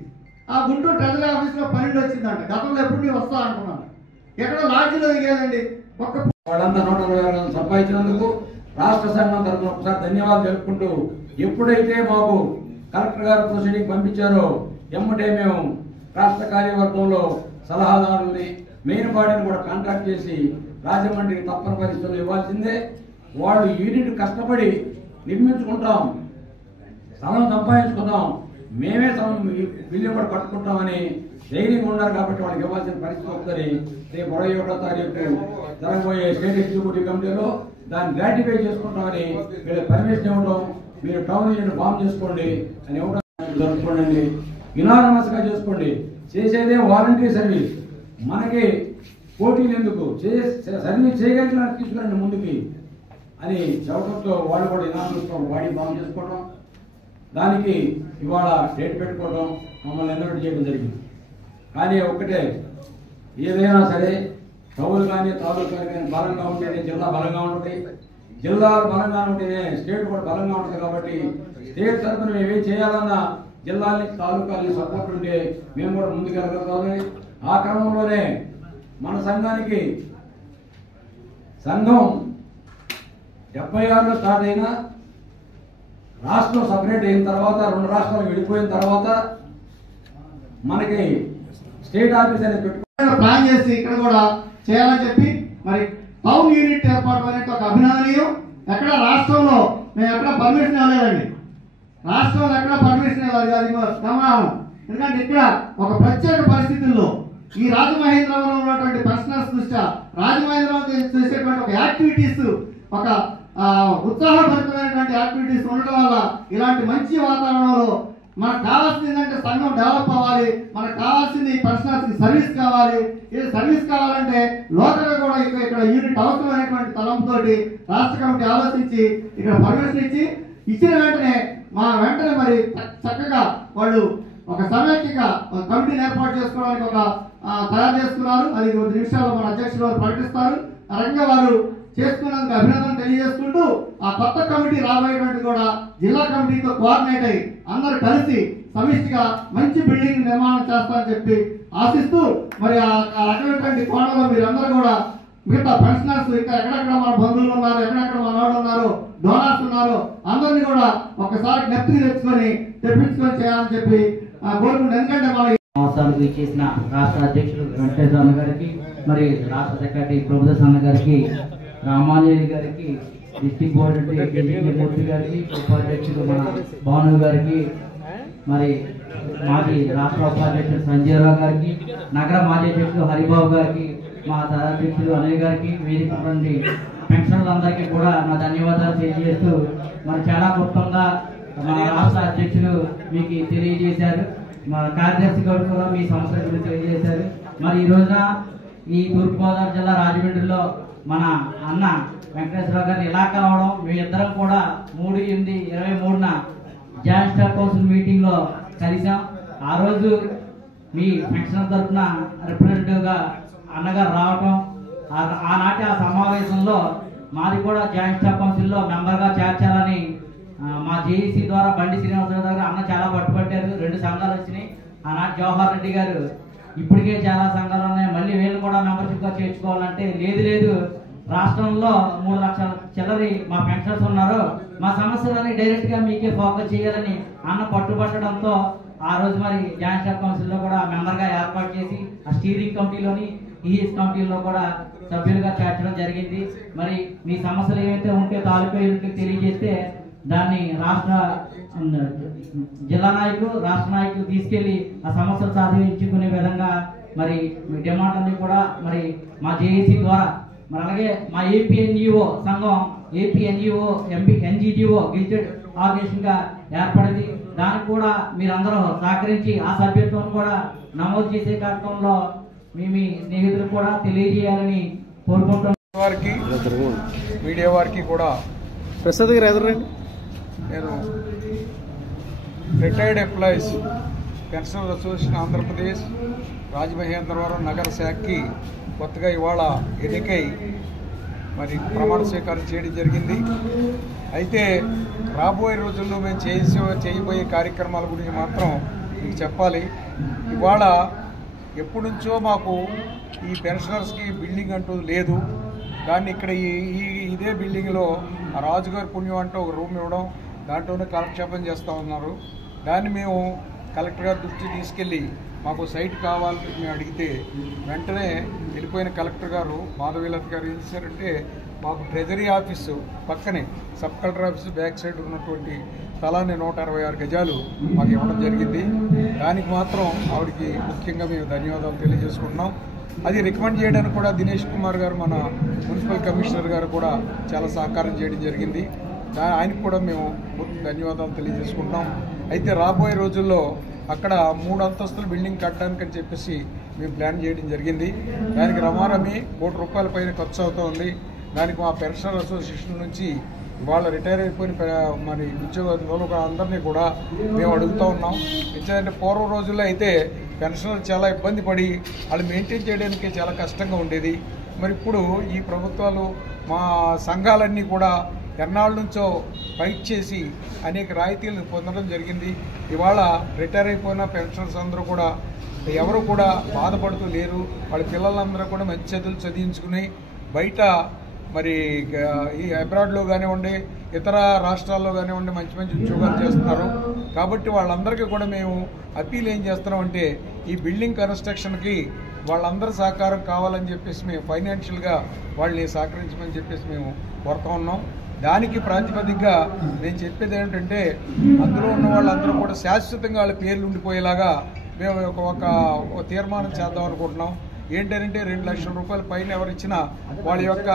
ఆ గుంటూరు ట్రెజరీ ఆఫీస్లో పన్నెండు వచ్చిందంట. గతంలో ఎప్పుడు నేను వస్తా అనుకున్నాను, ఎక్కడో లాడ్జిలో దిగేదండి. వాళ్ళంతా 120 సంపాదించినందుకు రాష్ట్ర సంఘం తరఫున ఒకసారి ధన్యవాదాలు తెలుపుకుంటూ, ఎప్పుడైతే మాకు కలెక్టర్ గారు ప్రొసీడింగ్ పంపించారో ఎమ్మటే మేము రాష్ట్ర కార్యవర్గంలో సలహాదారుల్ని, మెయిన్ బాడీని కూడా కాంటాక్ట్ చేసి రాజమండ్రికి తప్పని పరిస్థితులు ఇవ్వాల్సిందే. వాళ్ళు యూనిట్ కష్టపడి నిర్మించుకుంటాం, స్థలం సంపాదించుకుందాం, మేమే బిల్లు కూడా కట్టుకుంటామని ధైర్యంగా ఉన్నారు. కాబట్టి వాళ్ళకి ఇవ్వాల్సిన పరిస్థితి వస్తుంది. రేపు 21వ తారీఖు జరగబోయే స్టేట్ ఎగ్జిక్యూటివ్ కమిటీలో దాన్ని గ్రాటిఫై చేసుకుంటామని వీళ్ళకి పర్మిషన్ ఇవ్వడం, మీరు టౌన్ యూనిట్ ఫామ్ చేసుకోండి అని ఇవ్వడం జరుపుకోండి, యునానిమస్ గా చేసుకోండి. చేసేదే వాలంటరీ సర్వీస్, మనకి పోటీలు ఎందుకు, సర్వీస్ చేయగలిగిన తీసుకురండి ముందుకి అని చెప్పడంతో వాళ్ళు కూడా యునానిమస్ బాడీ ఫామ్ చేసుకోవడం, దానికి ఇవాళ డేట్ పెట్టుకోవడం, మమ్మల్ని ఎన్నోటి చేయడం జరిగింది. కానీ ఒక్కటే, ఏదైనా సరే టౌన్ కానీ తాలూకా కానీ బలంగా ఉంటేనే జిల్లా బలంగా ఉంటుంది, జిల్లాలు బలంగా ఉంటేనే స్టేట్ కూడా బలంగా ఉంటుంది. కాబట్టి స్టేట్ తరఫున మేము ఏం చేయాలన్నా జిల్లాని తాలూకాలని సపోర్ట్ ఉంటే మేము కూడా ముందుకెళ్ళగలుగుతామని, ఆ క్రమంలోనే మన సంఘానికి సంఘం 76లో స్టార్ట్ అయినా రాష్ట్రం సపరేట్ అయిన తర్వాత 2 రాష్ట్రాలు విడిపోయిన తర్వాత మనకి స్టేట్ ఆఫీస్ అనేది పెట్టుకుని ప్లాన్ చేసి ఇక్కడ కూడా చేయాలని చెప్పి మరి టౌన్ యూనిట్ ఏర్పాటు అనేది ఒక అభినందనీయం. ఎక్కడ రాష్ట్రంలో మేము ఎక్కడ పర్మిషన్ ఇవ్వలేదండి, రాష్ట్రంలో ఎక్కడ పర్మిషన్ ఇవ్వాలి, అది గమనాలు. ఎందుకంటే ఇక్కడ ఒక ప్రత్యేక పరిస్థితుల్లో ఈ రాజమహేంద్రవరం ఉన్నటువంటి పెన్షనర్స్ దృష్ట్యా రాజమహేంద్రవరం చేసేటువంటి ఒక యాక్టివిటీస్, ఒక ఉత్సాహభరితమైనటువంటి యాక్టివిటీస్ ఉండటం వల్ల ఇలాంటి మంచి వాతావరణంలో మనకు కావాల్సింది ఏంటంటే సంఘం డెవలప్ అవ్వాలి, మనకు కావాల్సింది పెన్షనర్స్ సర్వీస్ కావాలి. ఇది సర్వీస్ కావాలంటే లోకల్ గా కూడా ఇక్కడ యూనిట్ అవసరం అనేటువంటి తలంపుతోటి రాష్ట్ర కమిటీ ఆలోచించి ఇక్కడ పర్మిషన్ ఇచ్చిన వెంటనే మరి చక్కగా వాళ్ళు ఒక సమైక్యంగా కమిటీని ఏర్పాటు చేసుకోవడానికి ఒక తయారు చేసుకున్నారు. అది 2 నిమిషాల్లో మన అధ్యక్షులు వారు ప్రకటిస్తారు. ఆ రకంగా వారు చేసుకున్నందుకు అభినందన తెలియజేసుకుంటూ, ఆ కొత్త కమిటీ రాబోయేటువంటి కూడా జిల్లా కమిటీతో కోఆర్డినేట్ అయ్యి అందరూ కలిసి సమిష్టిగా మంచి బిల్డింగ్ నిర్మాణం చేస్తారని చెప్పి ఆశిస్తూ, మరి ఆ రకమైనటువంటి కోణంలో మీరందరూ కూడా మిగతా పెన్షనర్స్ ఇంకా ఎక్కడెక్కడ మన బంధువులు ఉన్నారు, ఎక్కడెక్కడ మన వాళ్ళు ఉన్నారు, డోనర్స్ ఉన్నారు, అందరినీ కూడా ఒకసారి నెప్తికి తెప్పించుకొని చేయాలని చెప్పి కోరుకుంటున్నాను. ఎందుకంటే మన సంవత్సరాలకు ఇచ్చేసిన రాష్ట్ర అధ్యక్షులు వెంకటేశ్వర అన్న గారికి, మరి రాష్ట్ర సెక్రటరీ ప్రభుదాస్ అన్న గారికి, రామాంజలి గారికి, డిస్ట్రిక్ట్ బోర్డు మూర్తి గారికి, ఉపాధ్యక్షుడు మన భాను గారికి, మరి మాజీ రాష్ట్ర ఉపాధ్యక్షుడు సంజయ్ రావు గారికి, నగర మాజీ అధ్యక్షుడు హరిబాబు గారికి, మా సహాధ్యక్షుడు అనిల్ గారికి, వేదిక నుండి పెన్షనర్లందరికీ కూడా నా ధన్యవాదాలు తెలియజేస్తూ, మరి చాలా క్లుప్తంగా మన రాష్ట్ర అధ్యక్షులు మీకు తెలియజేశారు, మా కార్యదర్శి గారు కూడా మీ సమస్యల గురించి తెలియజేశారు. మరి ఈ రోజున ఈ తూర్పుగోదావరి జిల్లా రాజమండ్రిలో మన అన్న వెంకటేశ్వరరావు గారిని ఇలా కలవడం, మేమిద్దరం కూడా 3/8/23న జాయింట్ స్టాఫ్ కౌన్సిల్ మీటింగ్లో కలిసాం. ఆ రోజు మీ పెన్షన్ తరఫున రిప్రజెంటేటివ్గా అన్నగారు రావటం, ఆనాటి ఆ సమావేశంలో మాది కూడా జాయింట్ స్టాఫ్ కౌన్సిల్లో మెంబర్గా చేర్చాలని మా జేఈసీ ద్వారా బండి శ్రీనివాసరావు గారు అన్న చాలా పట్టుబట్టారు. 2 సంఘాలు వచ్చినాయి. ఆనాటి జవహర్ రెడ్డి గారు ఇప్పటికే చాలా సంఘాలు ఉన్నాయి, మళ్ళీ వీళ్ళు కూడా మెంబర్షిప్గా చేర్చుకోవాలంటే లేదు రాష్ట్రంలో 3 లక్షల చిల్లరి మా పెన్షనర్స్ ఉన్నారు, మా సమస్యలని డైరెక్ట్గా మీకే ఫోకస్ చేయాలని అన్న పట్టుబట్టడంతో ఆ రోజు మరి జాయింట్ స్టాఫ్ కౌన్సిల్లో కూడా మెంబర్గా ఏర్పాటు చేసి ఆ స్టీరింగ్ కమిటీలోని ఈఎస్ కమిటీలో కూడా సభ్యులుగా చేర్చడం జరిగింది. మరి మీ సమస్యలు ఏవైతే ఉంటే తాలూకా యూనిట్లకు తెలియజేస్తే దాన్ని జిల్లా నాయకులు రాష్ట్ర నాయకులు తీసుకెళ్లి ఆ సమస్యలు సాధించుకునే విధంగా మరి మీ డిమాండ్లన్నీ కూడా మరి మా జేఏసీ ద్వారా మరి అలాగే మా ఏపీఎన్ఈఓ సంఘం ఏపీఎన్ఈఓ ఎన్జిటిఓ గెజిటెడ్ ఆర్గనైజేషన్ గా ఏర్పడింది. దానికి కూడా మీరందరూ సహకరించి ఆ సభ్యత్వం కూడా నమోదు చేసే కార్యక్రమంలో మీ స్నేహితులు కూడా తెలియజేయాలని కోరుకుంటున్నాం. వారికి మీడియా వారికి కూడా ప్రసాద్ గారు ఎదురండి. నేను retired employees pensioner association Andhra Pradesh Rajamahendravaram నగర శాఖకి కొత్తగా ఇవాళ ఎన్నికై మరి ప్రమాణ స్వీకారం చేయడం జరిగింది. అయితే రాబోయే రోజుల్లో మేము చేయబోయే కార్యక్రమాల గురించి మాత్రం మీకు చెప్పాలి. ఇవాళ ఎప్పటి నుంచో మాకు ఈ పెన్షనర్స్కి బిల్డింగ్ అంటూ లేదు. దాన్ని ఇక్కడ ఇదే బిల్డింగ్లో రాజుగారి పుణ్యం అంటూ ఒక రూమ్ ఇవ్వడం, దాంట్లోనే కాలక్షేపం చేస్తూ ఉన్నారు. దాన్ని మేము కలెక్టర్ గారి దృష్టికి తీసుకెళ్ళి మాకు సైట్ కావాలని మేము అడిగితే వెంటనే వెళ్ళిపోయిన కలెక్టర్ గారు మాధవీలత గారు ఏం చేశారంటే మాకు ట్రెజరీ ఆఫీసు పక్కనే sub collector office back side ఉన్నటువంటి స్థలాన్ని 166 గజాలు మాకు ఇవ్వడం జరిగింది. దానికి మాత్రం ఆవిడకి ముఖ్యంగా మేము ధన్యవాదాలు తెలియజేసుకుంటున్నాం. అది రికమెండ్ చేయడానికి కూడా దినేష్ కుమార్ గారు మన మున్సిపల్ కమిషనర్ గారు కూడా చాలా సహకారం చేయడం జరిగింది. ఆయనకు కూడా మేము ధన్యవాదాలు తెలియజేసుకుంటాం. అయితే రాబోయే రోజుల్లో అక్కడ 3 అంతస్తుల బిల్డింగ్ కట్టడానికి అని చెప్పేసి మేము ప్లాన్ చేయడం జరిగింది. దానికి రమారమి ₹1 కోటి పైన ఖర్చు అవుతుంది. దానికి మా పెన్షనర్ అసోసియేషన్ నుంచి వాళ్ళు రిటైర్ అయిపోయిన మరి ఉద్యోగులు అందరినీ కూడా మేము అడుగుతూ ఉన్నాం. ఎందుకంటే పూర్వ రోజుల్లో అయితే పెన్షనర్లు చాలా ఇబ్బంది పడి వాళ్ళు మెయింటైన్ చేయడానికి చాలా కష్టంగా ఉండేది. మరి ఇప్పుడు ఈ ప్రభుత్వాలు మా సంఘాలన్నీ కూడా ఎన్నాళ్ళ నుంచో ఫైట్ చేసి అనేక రాయితీలను పొందడం జరిగింది. ఇవాళ రిటైర్ అయిపోయిన పెన్షనర్స్ అందరూ కూడా ఎవరు కూడా బాధపడుతూ లేరు. వాళ్ళ పిల్లలందరూ కూడా మంచి చదువులు చదివించుకుని బయట మరి ఈ అబ్రాడ్లో కానివ్వండి ఇతర రాష్ట్రాల్లో కానివ్వండి మంచి మంచి ఉద్యోగాలు చేస్తున్నారు. కాబట్టి వాళ్ళందరికీ కూడా మేము అప్పీల్ ఏం చేస్తున్నామంటే ఈ బిల్డింగ్ కన్స్ట్రక్షన్కి వాళ్ళందరూ సహకారం కావాలని చెప్పేసి మేము ఫైనాన్షియల్గా వాళ్ళని సహకరించమని చెప్పేసి మేము కోరుతా ఉన్నాం. దానికి ప్రాతిపదికగా నేను చెప్పేది ఏంటంటే అందులో ఉన్న వాళ్ళందరూ కూడా శాశ్వతంగా వాళ్ళ పేర్లు ఉండిపోయేలాగా మేము ఒక తీర్మానం చేద్దాం అనుకుంటున్నాం. ఏంటంటే 2 లక్షల రూపాయల పైన ఎవరిచ్చినా వాళ్ళ యొక్క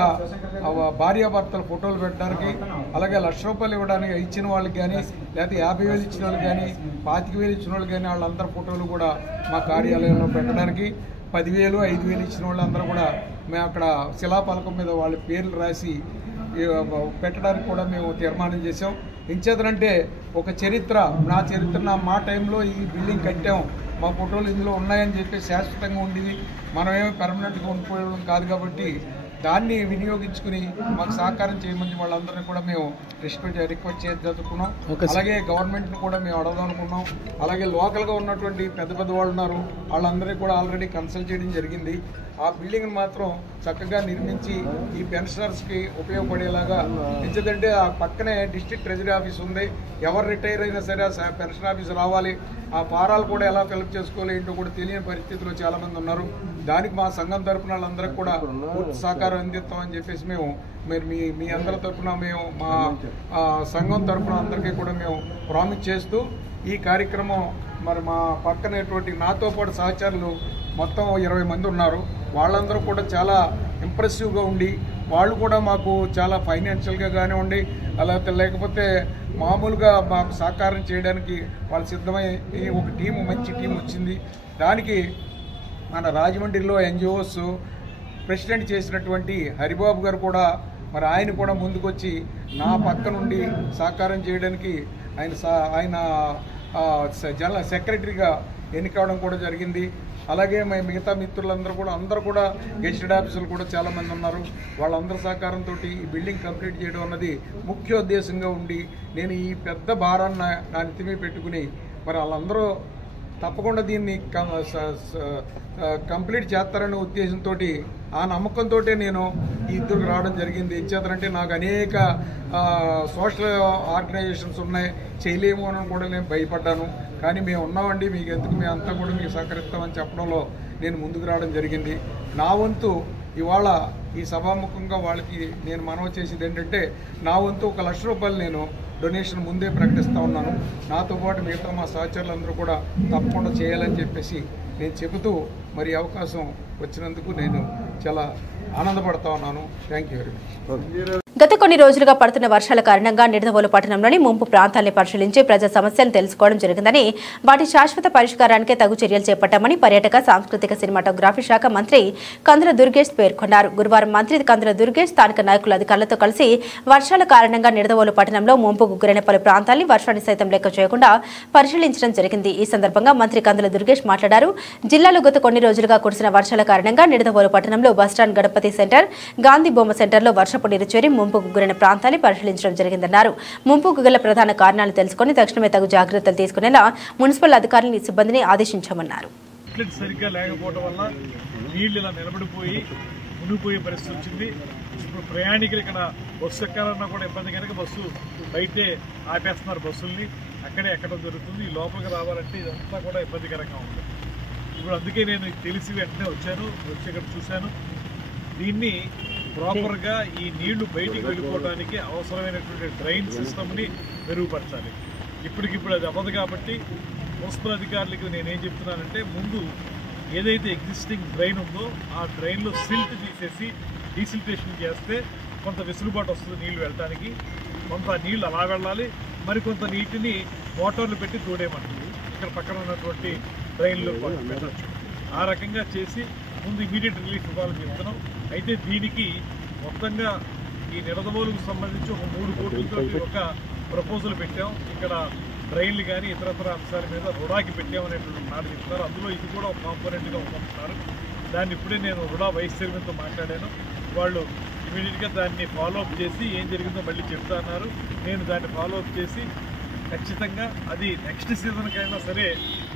భార్యాభర్తల ఫోటోలు పెట్టడానికి, అలాగే ₹1,00,000 ఇవ్వడానికి ఇచ్చిన వాళ్ళకి కానీ, లేకపోతే 50,000 ఇచ్చిన వాళ్ళకి కానీ, 25,000 ఇచ్చిన వాళ్ళకి కానీ వాళ్ళందరి ఫోటోలు కూడా మా కార్యాలయంలో పెట్టడానికి, 10,000, 5,000 ఇచ్చిన వాళ్ళందరూ కూడా మేము అక్కడ శిలాపలకం మీద వాళ్ళ పేర్లు రాసి పెట్టడానికి కూడా మేము తీర్మానం చేసాం. ఎంచేతనంటే ఒక చరిత్ర, మా టైంలో ఈ బిల్డింగ్ కట్టాం, మా ఫోటోలు ఇందులో ఉన్నాయని చెప్పి శాశ్వతంగా ఉండేది. మనమేమో పెర్మనెంట్గా ఉండిపోవడం కాదు. కాబట్టి దాన్ని వినియోగించుకుని మాకు సహకారం చేయమని వాళ్ళందరినీ కూడా మేము రిక్వెస్ట్ చేద్దామనుకున్నాం. అలాగే గవర్నమెంట్ని కూడా మేము అడగదాం అనుకున్నాం. అలాగే లోకల్గా ఉన్నటువంటి పెద్ద వాళ్ళు ఉన్నారు, వాళ్ళందరినీ కూడా ఆల్రెడీ కన్సల్ట్ చేయడం జరిగింది. ఆ బిల్డింగ్ని మాత్రం చక్కగా నిర్మించి ఈ పెన్షనర్స్కి ఉపయోగపడేలాగా, ఎందుకంటే ఆ పక్కనే డిస్ట్రిక్ట్ ట్రెజరీ ఆఫీస్ ఉంది. ఎవరు రిటైర్ అయినా సరే ఆ పెన్షన్ ఆఫీస్ రావాలి, ఆ ఫారాలు కూడా ఎలా ఫిల్అప్ చేసుకోవాలి ఏంటో కూడా తెలియని పరిస్థితిలో చాలామంది ఉన్నారు. దానికి మా సంఘం తరఫున వాళ్ళందరికీ కూడా పూర్తి సహకారం అందిస్తామని చెప్పేసి మేము మీ అందరి తరఫున మేము మా సంఘం తరఫున అందరికీ కూడా మేము ప్రామిస్ చేస్తూ ఈ కార్యక్రమం మరి మా పక్కనేటువంటి నాతో పాటు సహచరులు మొత్తం 20 మంది ఉన్నారు. వాళ్ళందరూ కూడా చాలా ఇంప్రెసివ్గా ఉండి వాళ్ళు కూడా మాకు చాలా ఫైనాన్షియల్గా కానివ్వండి, అలా లేకపోతే మామూలుగా మాకు సహకారం చేయడానికి వాళ్ళు సిద్ధమై ఒక టీము, మంచి టీం వచ్చింది. దానికి మన రాజమండ్రిలో ఎన్జిఓస్ ప్రెసిడెంట్ చేసినటువంటి హరిబాబు గారు కూడా మరి ఆయన కూడా ముందుకొచ్చి నా పక్క నుండి సహకారం చేయడానికి ఆయన జనరల్ సెక్రటరీగా ఎన్నికవడం కూడా జరిగింది. అలాగే మిగతా మిత్రులందరూ కూడా గెజిటెడ్ ఆఫీసర్లు కూడా చాలామంది ఉన్నారు. వాళ్ళందరి సహకారంతో ఈ బిల్డింగ్ కంప్లీట్ చేయడం అన్నది ముఖ్య ఉద్దేశంగా ఉండి నేను ఈ పెద్ద భారాన్ని నా నెత్తిమీద పెట్టుకుని మరి వాళ్ళందరూ తప్పకుండా దీన్ని కంప్లీట్ చేస్తారనే ఉద్దేశంతో ఆ నమ్మకంతో నేను ఈ ఇద్దరికి రావడం జరిగింది. ఏం చేస్తారంటే నాకు అనేక సోషల్ ఆర్గనైజేషన్స్ ఉన్నాయి, చేయలేము అని కూడా నేను భయపడ్డాను. కానీ మేము ఉన్నామండి, మీకు ఎందుకు మేము అంతా కూడా మీకు సహకరిస్తామని చెప్పడంలో నేను ముందుకు రావడం జరిగింది. నా వంతు ఇవాళ ఈ సభాముఖంగా వాళ్ళకి నేను మనవి చేసేది ఏంటంటే నా వంతు 1 లక్ష రూపాయలు నేను డొనేషన్ ముందే ప్రకటిస్తూ ఉన్నాను. నాతో పాటు మిగతా మా సహచరులందరూ కూడా తప్పకుండా చేయాలని చెప్పేసి నేను చెబుతూ మరి అవకాశం వచ్చినందుకు నేను చాలా ఆనందపడతా ఉన్నాను. Thank you very much. గత కొన్ని రోజులుగా పడుతున్న వర్షాల కారణంగా నిడదవోలు పట్టణంలోని ముంపు ప్రాంతాన్ని పరిశీలించి ప్రజా సమస్యలను తెలుసుకోవడం జరిగిందని, వాటి శాశ్వత పరిష్కారానికి తగు చర్యలు చేపట్టామని పర్యాటక సాంస్కృతిక సినిమాటోగ్రఫీ శాఖ మంత్రి కందుల దుర్గేష్ పేర్కొన్నారు. గురువారం మంత్రి కందుల దుర్గేష్ స్థానిక నాయకుల అధికారులతో కలిసి వర్షాల కారణంగా నిడదవోలు పట్టణంలో ముంపుకు గురైన పలు ప్రాంతాన్ని వర్షాన్ని సైతం లెక్క చేయకుండా పరిశీలించడం జరిగింది. ఈ సందర్భంగా మంత్రి కందుల దుర్గేష్ మాట్లాడారు. జిల్లాలో గత కొన్ని రోజులుగా కురిసిన వర్షాల కారణంగా నిడదవోలు పట్టణంలో బస్టాండ్, గణపతి సెంటర్, గాంధీ బొమ్మ సెంటర్లో వర్షపు నీరు చేరి ముంపుకు గురైన ప్రాంతాన్ని పరిశీలించడం జరిగిందన్నారు. ముంపుకు గల ప్రధాన కారణాలు తెలుసుకుని తక్షణమే తగు జాగ్రత్తలు తీసుకునేలా మున్సిపల్ అధికారులు సిబ్బందిని ఆదేశించామన్నారు. సరిగ్గా లేకపోవడం వల్ల నీళ్లు ఇలా నిలబడిపోయి మునిగిపోయే పరిస్థితి వచ్చింది. ఇప్పుడు ప్రయాణికులు ఇక్కడ బస్సు ఎక్కాలన్నా కూడా ఇబ్బంది కనుక బస్సు బయటే ఆపేస్తున్నారు. బస్సుల్ని అక్కడే ఎక్కడం జరుగుతుంది. ఈ లోపలికి రావాలంటే ఇదంతా కూడా ఇబ్బందికరంగా ఉంది. ఇప్పుడు అందుకే నేను తెలిసి వెంటనే వచ్చి ఇక్కడ చూశాను. దీన్ని ప్రాపర్గా ఈ నీళ్లు బయటికి వెళ్ళిపోవడానికి అవసరమైనటువంటి డ్రైన్ సిస్టమ్ని మెరుగుపరచాలి. ఇప్పటికిప్పుడు అది అవ్వదు కాబట్టి మున్సిపల్ అధికారులకు నేనేం చెప్తున్నానంటే, ముందు ఏదైతే ఎగ్జిస్టింగ్ డ్రైన్ ఉందో ఆ డ్రైన్లో సిల్ట్ తీసేసి డీసిల్టేషన్ చేస్తే కొంత వెసులుబాటు వస్తుంది నీళ్లు వెళ్ళడానికి. కొంత నీళ్లు అలా వెళ్ళాలి, మరికొంత నీటిని మోటార్లు పెట్టి తోడేయమంటుంది. ఇక్కడ పక్కన ఉన్నటువంటి డ్రైన్లో పెట్టచ్చు. ఆ రకంగా చేసి ముందు ఇమీడియట్ రిలీఫ్ ఇవ్వాలని చెప్తున్నాం. అయితే దీనికి మొత్తంగా ఈ నిడదవోలుకు సంబంధించి ఒక 3 కోట్లతో ఒక ప్రపోజల్ పెట్టాం. ఇక్కడ డ్రైన్లు కానీ ఇతరత్ర అంశాల మీద రుడాకి పెట్టామనేటువంటి మాట చెప్తున్నారు. అందులో ఇది కూడా ఒక కాంపోనెంట్గా ఉంటున్నారు. దాన్ని ఇప్పుడే నేను రుడా వైస్ చైర్మన్తో మాట్లాడాను. వాళ్ళు ఇమీడియట్గా దాన్ని ఫాలోఅప్ చేసి ఏం జరిగిందో మళ్ళీ చెప్తా అన్నారు. నేను దాన్ని ఫాలోఅప్ చేసి ఖచ్చితంగా అది నెక్స్ట్ సీజన్కైనా సరే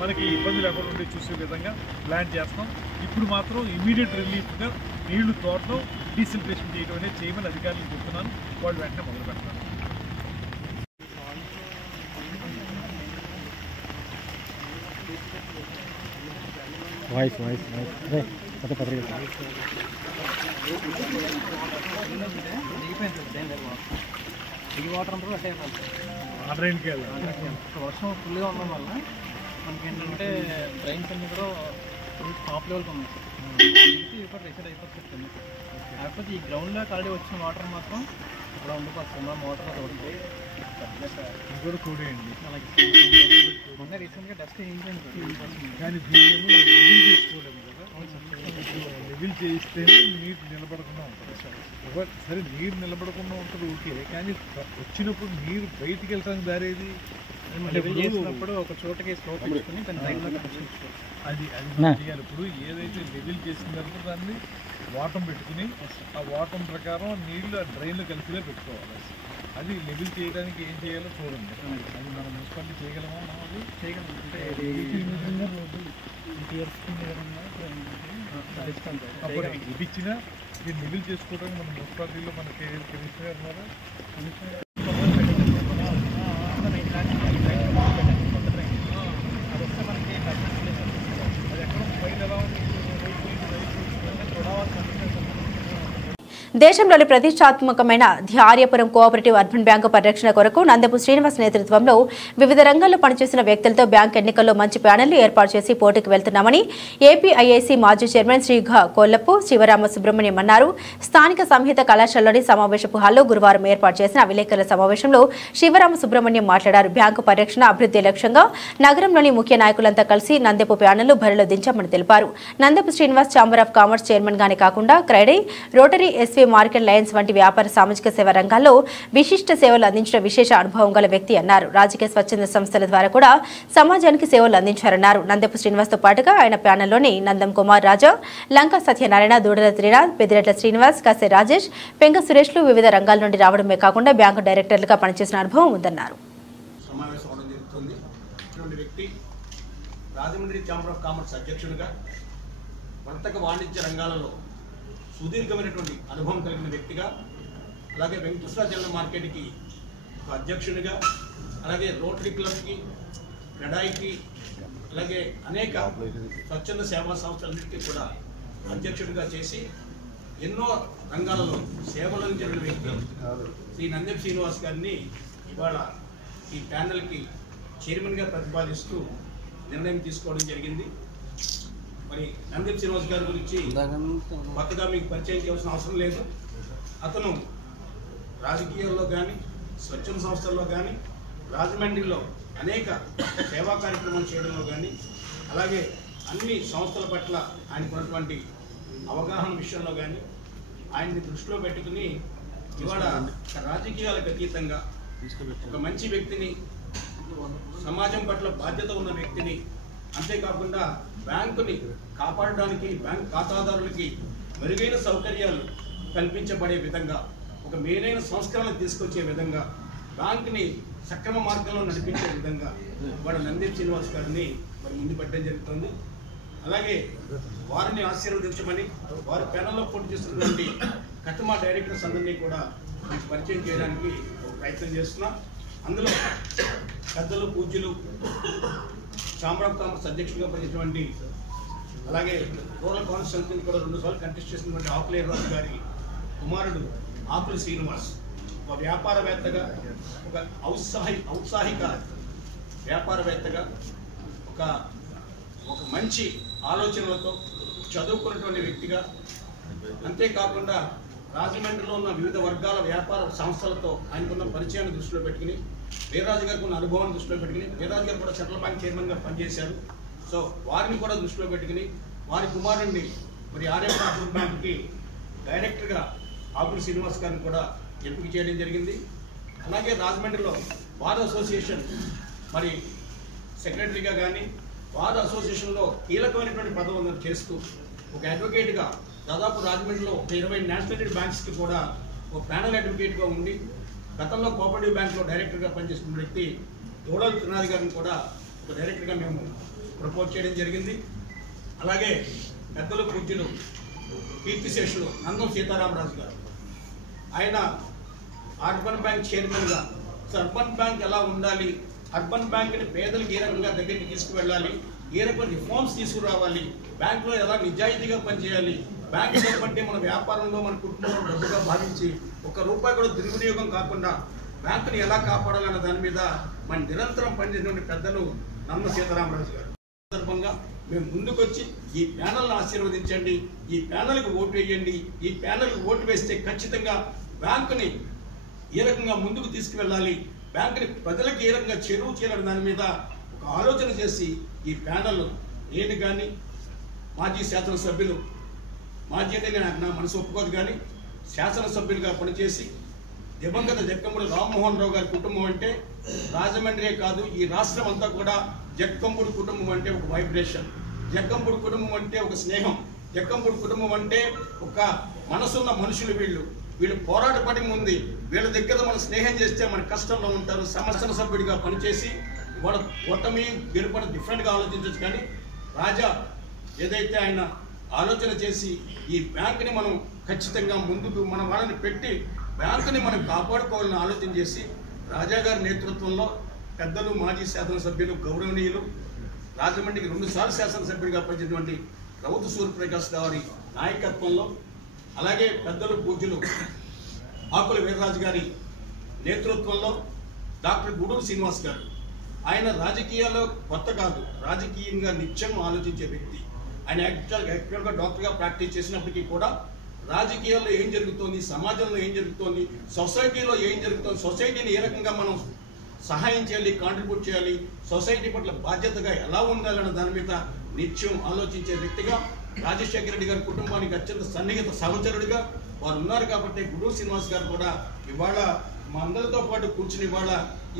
మనకి ఇబ్బంది లేకుండా ఉండి చూసే విధంగా ప్లాన్ చేస్తాం. ఇప్పుడు మాత్రం ఇమీడియట్ రిలీఫ్గా నీళ్లు తోటం, డీసిల్టేషన్ చేయడం అనేది చేయమని అధికారులకు చెప్తున్నాను. వాళ్ళు వెంటనే మొదలు పెడతారు. వర్షం ఫుల్గా ఉండడం వల్ల మనకి ఏంటంటే డ్రైన్స్ అన్ని కూడా టాప్ లెవెల్కి ఉన్నాయి. ఇప్పుడు రిసైడ్ అయిపోతుంది. కాకపోతే ఈ గ్రౌండ్లో ఆల్రెడీ వచ్చిన వాటర్ మాత్రం ఇక్కడ ఉండిపోతుంది. మోటార్ కూడా కూడేయండి. మొన్న రీసెంట్గా డస్ట్ ఏంటంటే కానీ దీన్ని లెవెల్ చేసుకోలేము కదా. లెవెల్ చేయిస్తేనే నీరు నిలబడకుండా ఉంటుంది. సరే నీరు నిలబడకుండా ఉంటుంది ఓకే, కానీ వచ్చినప్పుడు నీరు బయటికి వెళ్ళడానికి దారేది చేసినప్పుడు ఒక చోటకి స్లోప్ తీసుకుని అది చేయాలి. ఇప్పుడు ఏదైతే లెవెల్ చేసిన తర్వాత దాన్ని వాటం పెట్టుకుని ఆ వాటం ప్రకారం నీళ్లు ఆ డ్రైన్లో కలిసిలే పెట్టుకోవాలి. అది లెవెల్ చేయడానికి ఏం చేయాలో చూడండి. అది మనం మున్సిపాలిటీ చేయగలమా? మనం అది చేయగలం. అప్పుడు ఇది ఇచ్చినా దీన్ని లెవెల్ చేసుకోవడానికి మన మున్సిపాలిటీలో మన కమిషనర్ గారు ఉన్నారా? దేశంలోని ప్రతిష్టాత్మకమైన ధ్యార్యపురం కోఆపరేటివ్ అర్బన్ బ్యాంకు పరిరక్షణ కొరకు నందపు శ్రీనివాస్ నేతృత్వంలో వివిధ రంగాల్లో పనిచేసిన వ్యక్తులతో బ్యాంక్ ఎన్నికల్లో మంచి ప్యానెల్ను ఏర్పాటు చేసి పోటీకి వెళ్తున్నామని ఏపీఐఐసి మాజీ చైర్మన్ శ్రీ కొల్లపు శివరామ సుబ్రహ్మణ్యం అన్నారు. స్థానిక సంహిత కళాశాలలోని సమావేశపు హాల్లో గురువారం ఏర్పాటు చేసిన విలేకరుల సమావేశంలో శివరామ సుబ్రహ్మణ్యం మాట్లాడారు. బ్యాంకు పరిరక్షణ అభివృద్ధి లక్ష్యంగా నగరంలోని ముఖ్య నాయకులంతా కలిసి నందపు ప్యానెల్ను బరిలో దించామని తెలిపారు. Nandapu Srinivas chamber of commerce chairman గానే కాకుండా CREDAI, Rotary, SV SV market Lions వంటి వ్యాపార సామాజిక సేవా రంగాల్లో విశిష్ట సేవలు అందించిన విశేష అనుభవం గల వ్యక్తి అన్నారు. రాజకీయ స్వచ్ఛంద సంస్థల ద్వారా కూడా సమాజానికి సేవలు అందించారన్నారు. నందపు శ్రీనివాస్తో పాటుగా ఆయన ప్యానెల్లోని నందం కుమార్ రాజా, లంకా సత్యనారాయణ, దూడల త్రినాథ్, పెద్దిరెడ్ల శ్రీనివాస్, కాసే రాజేష్, పెంక సురేష్లు వివిధ రంగాల నుండి రావడమే కాకుండా బ్యాంకు డైరెక్టర్లుగా పనిచేసిన అనుభవం ఉందన్నారు. రాజమండ్రి ఛాంబర్ ఆఫ్ కామర్స్ అధ్యక్షుడిగా, వర్తక వాణిజ్య రంగాలలో సుదీర్ఘమైనటువంటి అనుభవం కలిగిన వ్యక్తిగా, అలాగే వెంకటేశ్వర జనరల్ మార్కెట్కి ఒక అధ్యక్షుడిగా, అలాగే రోటరీ క్లబ్కి, క్రెడాయికి, అలాగే అనేక స్వచ్ఛంద సేవా సంస్థలన్నిటికీ కూడా అధ్యక్షుడిగా చేసి ఎన్నో రంగాలలో సేవలు అందించిన వ్యక్తి శ్రీ నందెం శ్రీనివాస్ గారిని ఇవాళ ఈ ప్యానెల్కి చైర్మన్గా ప్రతిపాదిస్తూ నిర్ణయం తీసుకోవడం జరిగింది. మరి నందెం శ్రీనివాస్ గారి గురించి కొత్తగా మీకు పరిచయం చేయాల్సిన అవసరం లేదు. అతను రాజకీయాల్లో కానీ, స్వచ్ఛంద సంస్థల్లో కానీ, రాజమండ్రిలో అనేక సేవా కార్యక్రమాలు చేయడంలో కానీ, అలాగే అన్ని సంస్థల పట్ల ఆయనకున్నటువంటి అవగాహన విషయంలో కానీ ఆయన్ని దృష్టిలో పెట్టుకుని ఇవాళ రాజకీయాలకు అతీతంగా ఒక మంచి వ్యక్తిని, సమాజం పట్ల బాధ్యత ఉన్న వ్యక్తిని, అంతేకాకుండా బ్యాంకుని కాపాడడానికి బ్యాంక్ ఖాతాదారులకి మెరుగైన సౌకర్యాలు కల్పించబడే విధంగా, ఒక మేలైన సంస్కరణలు తీసుకొచ్చే విధంగా, బ్యాంకుని సక్రమ మార్గంలో నడిపించే విధంగా వాడు నందెం శ్రీనివాస్ గారిని మరి ముందు పెట్టడం జరుగుతుంది. అలాగే వారిని ఆశీర్వదించమని వారి ప్యానెల్లో పోటీ చేస్తున్నటువంటి కథమా డైరెక్టర్స్ అందరినీ కూడా పరిచయం చేయడానికి ఒక ప్రయత్నం చేస్తున్నాం. అందులో పెద్దలు, పూజ్యులు, ఛాంబర్ ఆఫ్ కామర్స్ అధ్యక్షుడిగా పనిచేసినటువంటి, అలాగే రూరల్ కాన్స్టిట్యూన్సీని కూడా 2 సార్లు కంటెస్ట్ చేసినటువంటి ఆకులేరు రాజు గారి కుమారుడు ఆకుల శ్రీనివాస్ ఒక వ్యాపారవేత్తగా, ఒక ఔత్సాహిక వ్యాపారవేత్తగా, ఒక మంచి ఆలోచనలతో చదువుకున్నటువంటి వ్యక్తిగా, అంతేకాకుండా రాజమండ్రిలో ఉన్న వివిధ వర్గాల వ్యాపార సంస్థలతో ఆయనకున్న పరిచయాన్ని దృష్టిలో పెట్టుకుని, వీర్రాజు గారికి ఉన్న అనుభవాన్ని దృష్టిలో పెట్టుకుని, వీర్రాజు గారు కూడా సెంట్రల్ బ్యాంక్ చైర్మన్గా పనిచేశారు. సో వారిని కూడా దృష్టిలో పెట్టుకుని వారి కుమారుడిని మరి ఆర్ఎఫ్ అర్బన్ బ్యాంక్కి డైరెక్టర్గా ఆకుల శ్రీనివాస్ గారిని కూడా ఎంపిక చేయడం జరిగింది. అలాగే రాజమండ్రిలో బార్ అసోసియేషన్ మరి సెక్రటరీగా కానీ, బార్ అసోసియేషన్లో కీలకమైనటువంటి పదవులను చేస్తూ ఒక అడ్వకేట్గా దాదాపు రాజమండ్రిలో ఒక 20 నేషనల్ బ్యాంక్స్కి కూడా ఒక ప్యానల్ అడ్వకేట్గా ఉండి గతంలో కోఆపరేటివ్ బ్యాంక్లో డైరెక్టర్గా పనిచేస్తున్న వ్యక్తి దూడల త్రినాథ్ గారిని కూడా ఒక డైరెక్టర్గా మేము ప్రపోజ్ చేయడం జరిగింది. అలాగే పెద్దలు, పూజ్యులు, కీర్తిశేషులు నందం సీతారామరాజు గారు, ఆయన అర్బన్ బ్యాంక్ చైర్మన్గా అర్బన్ బ్యాంక్ ఎలా ఉండాలి, అర్బన్ బ్యాంక్ని పేదలకు ఏ రకంగా దగ్గరికి తీసుకువెళ్ళాలి, ఏ రకమైన రిఫార్మ్స్ తీసుకురావాలి, బ్యాంకులో ఎలా నిజాయితీగా పనిచేయాలి, బ్యాంకు డబ్బు మన వ్యాపారంలో, మన కుటుంబంలో డబ్బుగా భావించి ఒక్క రూపాయి కూడా దుర్వినియోగం కాకుండా బ్యాంకుని ఎలా కాపాడాలన్న దాని మీద మన నిరంతరం పనిచేసినటువంటి పెద్దలు నందం సీతారామరాజు గారు. సందర్భంగా మేము ముందుకొచ్చి ఈ ప్యానల్ని ఆశీర్వదించండి, ఈ ప్యానల్కి ఓటు వేయండి, ఈ ప్యానల్కి ఓటు వేస్తే ఖచ్చితంగా బ్యాంకుని ఏ రకంగా ముందుకు తీసుకువెళ్ళాలి, బ్యాంకుని ప్రజలకు ఏ రకంగా చెరువు చేయాలని దాని మీద ఒక ఆలోచన చేసి ఈ ప్యానల్ నేను కానీ మాజీ శాసనసభ్యులు, మాజీ అంటే నా మనసు ఒప్పుకోదు కానీ శాసనసభ్యులుగా పనిచేసి దివంగత జక్కంపూడి రామ్మోహన్ రావు గారి కుటుంబం అంటే రాజమండ్రే కాదు ఈ రాష్ట్రం అంతా కూడా జక్కంపూడి కుటుంబం అంటే ఒక వైబ్రేషన్, జక్కంపూడి కుటుంబం అంటే ఒక స్నేహం, జక్కంపూడి కుటుంబం అంటే ఒక మనసున్న మనుషులు. వీళ్ళు పోరాటపడి ఉంది, వీళ్ళ దగ్గర మనం స్నేహం చేస్తే మన కష్టంలో ఉంటారు. సంస్థల సభ్యుడిగా పనిచేసి వాళ్ళ ఓటమి గెలుపని డిఫరెంట్గా ఆలోచించవచ్చు, కానీ రాజా ఏదైతే ఆయన ఆలోచన చేసి ఈ బ్యాంకుని మనం ఖచ్చితంగా ముందుకు మన వాళ్ళని పెట్టి బ్యాంకుని మనం కాపాడుకోవాలని ఆలోచన చేసి రాజా గారి నేతృత్వంలో పెద్దలు, మాజీ శాసనసభ్యులు, గౌరవనీయులు, రాజమండ్రికి 2 సార్లు శాసనసభ్యుడిగా పనిచేసినటువంటి రౌతు సూర్యప్రకాష్ గారి నాయకత్వంలో, అలాగే పెద్దలు, పూజ్యులు ఆకుల వీర్రాజు గారి నేతృత్వంలో డాక్టర్ గూడూరు శ్రీనివాస్ గారు, ఆయన రాజకీయాల్లో కొత్త కాదు, రాజకీయంగా నిత్యం ఆలోచించే వ్యక్తి. ఆయన యాక్చువల్గా డాక్టర్గా ప్రాక్టీస్ చేసినప్పటికీ కూడా రాజకీయాల్లో ఏం జరుగుతోంది, సమాజంలో ఏం జరుగుతోంది, సొసైటీలో ఏం జరుగుతోంది, సొసైటీని ఏ రకంగా మనం సహాయం చేయాలి, కాంట్రిబ్యూట్ చేయాలి, సొసైటీ పట్ల బాధ్యతగా ఎలా ఉండాలన్న దాని మీద నిత్యం ఆలోచించే వ్యక్తిగా రాజశేఖర రెడ్డి గారి కుటుంబానికి అత్యంత సన్నిహిత సహచరుడిగా వారు ఉన్నారు కాబట్టి గుడూరు శ్రీనివాస్ గారు కూడా ఇవాళ మా అందరితో పాటు కూర్చుని ఇవాళ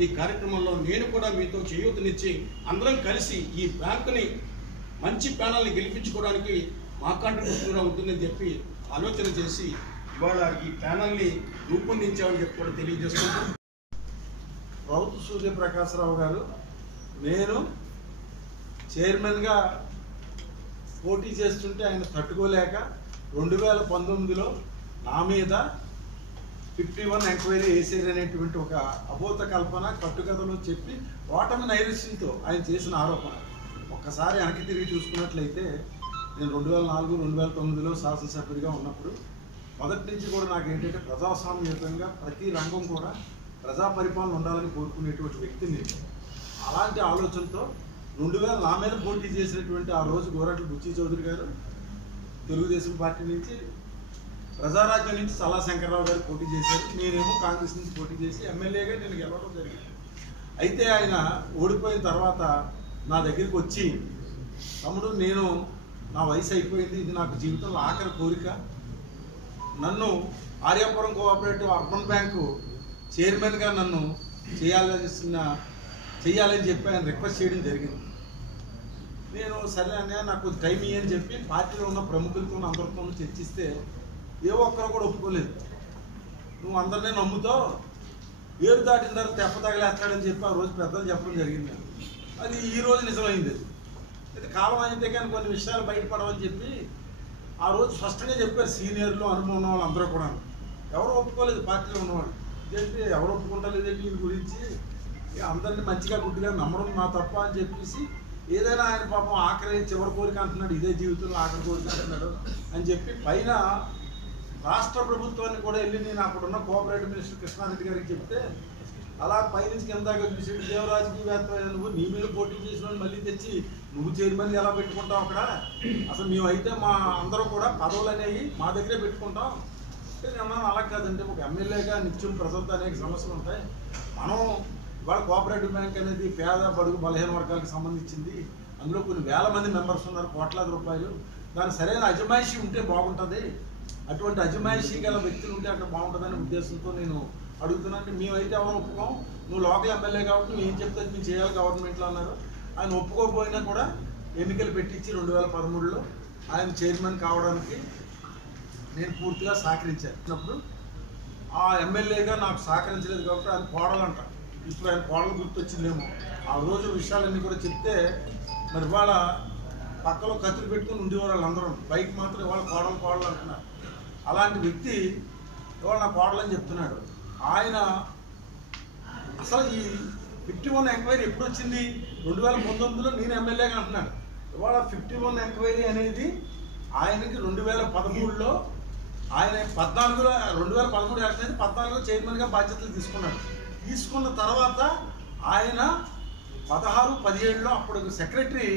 ఈ కార్యక్రమంలో నేను కూడా మీతో చేయూతనిచ్చి అందరం కలిసి ఈ బ్యాంకుని మంచి ప్యానల్ని గెలిపించుకోవడానికి మా కాంట్రిబ్యూషన్ కూడా ఉంటుందని చెప్పి ఆలోచన చేసి ఇవాళ ఈ ప్యానల్ని రూపొందించామని చెప్పి కూడా తెలియజేస్తున్నాం. రౌతు సూర్యప్రకాశరావు గారు నేను చైర్మన్గా పోటీ చేస్తుంటే ఆయన తట్టుకోలేక 2019లో నా మీద 51 ఎంక్వైరీ వేసేదనేటువంటి ఒక అబోధ కల్పన కట్టుకథలో చెప్పి ఓటమి నైరుష్యంతో ఆయన చేసిన ఆరోపణ. ఒక్కసారి వెనక్కి తిరిగి చూసుకున్నట్లయితే నేను 2004-2009లో శాసనసభ్యుడిగా ఉన్నప్పుడు మొదటి నుంచి కూడా నాకు ఏంటంటే ప్రజాస్వామ్యయుతంగా ప్రతి రంగం కూడా ప్రజా పరిపాలన ఉండాలని కోరుకునేటువంటి వ్యక్తిని. అలాంటి ఆలోచనతో 2000 నా మీద పోటీ చేసినటువంటి ఆ రోజు గోరట్ల బుచ్చి చౌదరి గారు తెలుగుదేశం పార్టీ నుంచి, ప్రజారాజ్యం నుంచి చల్లా శంకర్రావు గారు పోటీ చేశారు. నేనేమో కాంగ్రెస్ నుంచి పోటీ చేసి ఎమ్మెల్యేగా నేను గెలవడం జరిగింది. అయితే ఆయన ఓడిపోయిన తర్వాత నా దగ్గరికి వచ్చి, తమ్ముడు నేను నా వయసు అయిపోయింది, ఇది నాకు జీవితంలో ఆఖరి కోరిక, నన్ను ఆర్యాపురం కోఆపరేటివ్ అర్బన్ బ్యాంకు చైర్మన్గా నన్ను చేయాలని చెప్పి ఆయన రిక్వెస్ట్ చేయడం జరిగింది. నేను సరే అన్నయ్య నాకు టైం ఇయ్యని చెప్పి పార్టీలో ఉన్న ప్రముఖులతో అందరితో చర్చిస్తే ఏ ఒక్కరు కూడా ఒప్పుకోలేదు. నువ్వు అందరినీ నమ్ముతావు, ఏరు దాటిన తర్వాత తెప్ప తగలేస్తాడని చెప్పి ఆ రోజు పెద్దలు చెప్పడం జరిగింది. అది ఈ రోజు నిజమైంది. అయితే కాలం అయితే కానీ కొన్ని విషయాలు బయటపడవని చెప్పి ఆ రోజు స్పష్టంగా చెప్పారు సీనియర్లు, అనుభవం ఉన్న వాళ్ళు అందరూ కూడా. ఎవరు ఒప్పుకోలేదు పార్టీలో ఉన్నవాళ్ళు. ఇదేంటి ఎవరు ఒప్పుకుంటారు లేదంటే దీని గురించి అందరినీ మంచిగా గుడ్డిగా నమ్మడం నా తప్ప అని చెప్పేసి, ఏదైనా ఆయన పాపం ఆఖరి చివరి కోరిక అంటున్నాడు, ఇదే జీవితంలో ఆఖరి కోరిక అంటున్నాడు అని చెప్పి పైన రాష్ట్ర ప్రభుత్వాన్ని కూడా వెళ్ళి నేను అక్కడ ఉన్న కోఆపరేటివ్ మినిస్టర్ కృష్ణారెడ్డి గారికి చెప్తే, అలా పైనుంచి కిందాక చూసి దేవరాజకీయవేత్త నువ్వు నీ మీద పోటీ చేసిన మళ్ళీ తెచ్చి నువ్వు చైర్మన్ ఎలా పెట్టుకుంటావు అక్కడ, అసలు మేమైతే మా అందరం కూడా పదవులు అనేవి మా దగ్గరే పెట్టుకుంటాం. నేను అలా కాదంటే ఒక ఎమ్మెల్యేగా నిత్యం ప్రజలతో అనేక సమస్యలు ఉంటాయి. మనం ఇవాళ కోఆపరేటివ్ బ్యాంక్ అనేది పేద బడుగు బలహీన వర్గాలకు సంబంధించింది. అందులో కొన్ని వేల మంది మెంబర్స్ ఉన్నారు, కోట్లాది రూపాయలు. దాని సరైన అజమాయిషీ ఉంటే బాగుంటుంది, అటువంటి అజమాయిషీ గల వ్యక్తులు ఉంటే అక్కడ బాగుంటుందనే ఉద్దేశంతో నేను అడుగుతున్నాను. మేమైతే ఎవరు ఒప్పుకోం, నువ్వు లోకల్ ఎమ్మెల్యే కాబట్టి నువ్వు ఏం చెప్తే మేము చేయాలి గవర్నమెంట్లో అన్నారు. ఆయన ఒప్పుకోకపోయినా కూడా ఎన్నికలు పెట్టించి 2013లో ఆయన చైర్మన్ కావడానికి నేను పూర్తిగా సహకరించాను. ఆ ఎమ్మెల్యేగా నాకు సహకరించలేదు కాబట్టి ఆయన కోడలంట. ఇప్పుడు ఆయన కోడలు గుర్తొచ్చిందేమో. ఆ రోజు విషయాలన్నీ కూడా చెప్తే మరి ఇవాళ పక్కలో కత్తులు పెట్టుకుని ఉండేవారు వాళ్ళందరూ, బైక్ మాత్రం ఇవాళ కోడలు అంటున్నారు. అలాంటి వ్యక్తి ఇవాళ నా కోడలని చెప్తున్నాడు. ఆయన అసలు ఈ 51 ఎంక్వైరీ ఎప్పుడు వచ్చింది? 2019లో నేను ఎమ్మెల్యేగా అంటున్నాడు. ఇవాళ 51 ఎంక్వైరీ అనేది ఆయనకి 2013లో ఆయన 2013 ఎలక్షన్ అయితే 14లో చైర్మన్గా బాధ్యతలు తీసుకున్న తర్వాత ఆయన 16-17లో అప్పుడు సెక్రటరీ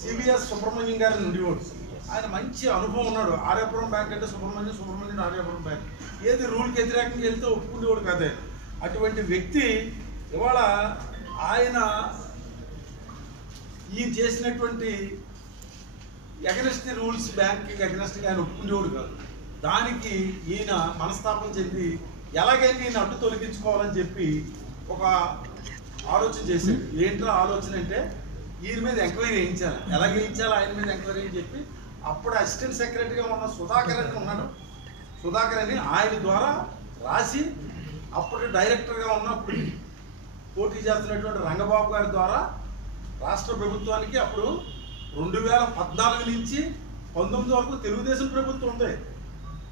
సిబిఎస్ సుబ్రహ్మణ్యం గారి ఉండేవాడు. ఆయన మంచి అనుభవం ఉన్నాడు. ఆర్యాపురం బ్యాంక్ అంటే సుబ్రహ్మణ్యం ఆర్యాపురం బ్యాంక్ ఏది రూల్కి వ్యతిరేకంగా వెళ్తే ఒప్పుకునేవాడు కాదే. అటువంటి వ్యక్తి ఇవాళ ఆయన ఈయన చేసినటువంటి ఎగనెస్ట్ రూల్స్ బ్యాంక్కి ఎగనెస్ట్గా ఆయన ఒప్పుకునేవాడు కాదు. దానికి ఈయన మనస్తాపం చెంది ఎలాగైనా ఈయన అడ్డు తొలగించుకోవాలని చెప్పి ఒక ఆలోచన చేశాడు. ఏంటో ఆలోచన అంటే ఈయన మీద ఎంక్వైరీ వేయించాలి, ఎలాగ వేయించాలి ఆయన మీద ఎంక్వైరీ అని చెప్పి అప్పుడు అసిస్టెంట్ సెక్రటరీగా ఉన్న సుధాకర్ అని ఉన్నాడు. సుధాకర్ అని ఆయన ద్వారా రాసి అప్పుడు డైరెక్టర్గా ఉన్నప్పుడు పోటీ చేస్తున్నటువంటి రంగబాబు గారి ద్వారా రాష్ట్ర ప్రభుత్వానికి అప్పుడు 2014 నుంచి 19 వరకు తెలుగుదేశం ప్రభుత్వం ఉంది.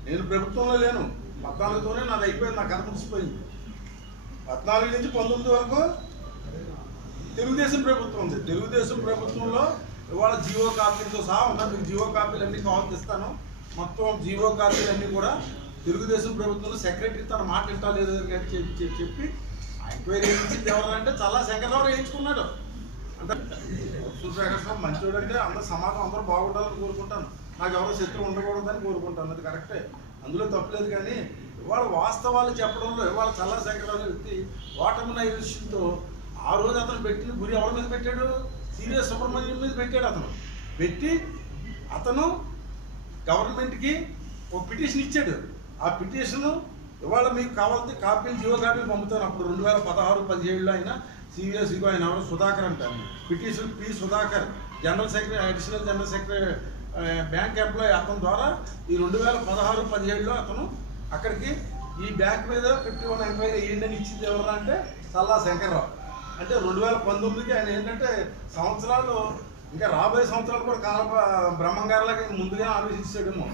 నేను ప్రభుత్వంలో లేను, 14తోనే నాది అయిపోయింది, నా కథ ముగిసిపోయింది. 14 నుంచి 19 వరకు తెలుగుదేశం ప్రభుత్వం ఉంది. తెలుగుదేశం ప్రభుత్వంలో ఇవాళ జీవో కాపీలతో సహా ఉన్నా, మీకు జీవో కాపీలు అన్నీ కావాలి ఇస్తాను. మొత్తం జీవో కాపీలు అన్నీ కూడా తెలుగుదేశం ప్రభుత్వంలో సెక్రటరీ తన మాట ఇంటా లేదు చెప్పి ఎంక్వైరీ వేయించింది ఎవరంటే చల్లా శంకర్రావు వేయించుకున్నాడు. అంటే సూర్యప్రకాశరావు మంచోడు అంటే అందరూ సమాజం అందరూ బాగుండాలని కోరుకుంటాను, నాకు ఎవరో శత్రువు ఉండకూడదని కోరుకుంటాను. అది కరెక్టే, అందులో తప్పలేదు. కానీ ఇవాళ వాస్తవాలు చెప్పడంలో ఇవాళ చల్లా శంకర్రావు వ్యక్తి ఓటమి నైరుష్యంతో ఆ రోజు అతను పెట్టిన గురి ఎవరి మీద పెట్టాడు? సివిఎస్ సుబ్రహ్మణ్యం మీద పెట్టాడు. అతను పెట్టి అతను గవర్నమెంట్కి ఒక పిటిషన్ ఇచ్చాడు. ఆ పిటిషన్ ఇవాళ మీకు కావాలంటే కాపీలు జియో కాపీలు పంపుతాను. అప్పుడు 2016-17లో ఆయన సివిఎస్ఈగా ఆయన ఎవరు సుధాకర్ అంటారు. Petition P Sudhakar general secretary, additional general secretary, bank employee. అతని ద్వారా ఈ 2016-17లో అతను అక్కడికి ఈ బ్యాంక్ మీద 51 ఎంక్వైరీ వేయండి ఇచ్చింది ఎవరు అంటే సల్లా శంకర్రావు. అంటే 2019కి ఆయన ఏంటంటే సంవత్సరాలు ఇంకా రాబోయే సంవత్సరాలు కూడా కాల బ్రహ్మంగారులాగా ముందుగా ఆలోచించాడేమో.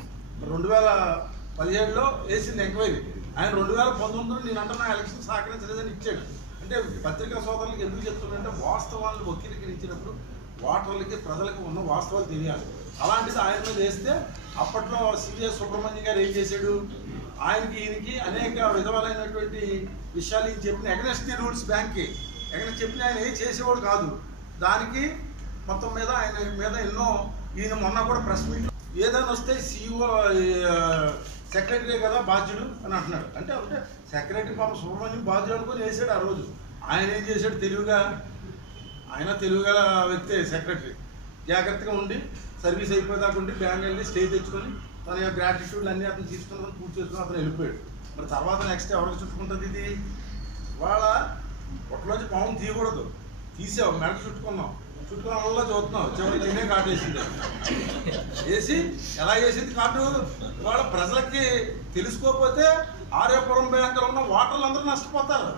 2017లో వేసింది ఎంక్వైరీ. ఆయన 2019లో నేను అంటున్నా ఎలక్షన్ సహకరించలేదని ఇచ్చాడు. అంటే పత్రికా సోదరులకు ఎందుకు చెప్తున్నాడంటే వాస్తవాలను వక్రీకరించినప్పుడు ఓటర్లకి ప్రజలకు ఉన్న వాస్తవాలు తెలియాలి. అలాంటిది ఆయన మీద వేస్తే అప్పట్లో సివిఎస్ సుబ్రహ్మణ్యం గారు ఏం చేశాడు, ఆయనకి ఈయనకి అనేక విధములైనటువంటి విషయాలు ఈయన చెప్పిన అగెన్స్ట్ ది రూల్స్ బ్యాంక్కి ఎగనెస్ట్ చెప్పిన ఆయన ఏం చేసేవాడు కాదు. దానికి మొత్తం మీద ఆయన మీద ఎన్నో ఈయన మొన్న కూడా ప్రెస్ మీట్లో ఏదైనా వస్తే సిఇఓ సెక్రటరీ కదా బాధ్యుడు అని అంటున్నాడు. అంటే అంటే సెక్రటరీ పాపం సుబ్రహ్మణ్యం బాధ్యుడు అనుకుని వేసాడు ఆ రోజు. ఆయన ఏం చేశాడు తెలివిగా, ఆయన తెలివిగల వ్యక్తే సెక్రటరీ. జాగ్రత్తగా ఉండి సర్వీస్ అయిపోయేదాకా ఉండి బ్యాంక్ వెళ్ళి స్టే తెచ్చుకొని తన యొక్క గ్రాటిట్యూడ్ అన్నీ అతను తీసుకుని పూర్తి చేసుకుని అతను వెళ్ళిపోయాడు. మరి తర్వాత నెక్స్ట్ ఎవరికి చుట్టుకుంటుంది ఇది? వాళ్ళ ఒట్లోంచి పాము తీయకూడదు, తీసావు మెడ చుట్టుకున్నాం, చుట్టుకున్న వల్ల చూస్తున్నావు, చివరికి నేనే కాటు వేసింది. వేసి ఎలా వేసింది కాటు? వాళ్ళ ప్రజలకి తెలుసుకోకపోతే ఆర్యపురం బ్యాంకులో ఉన్న ఓటర్లు అందరూ నష్టపోతారు.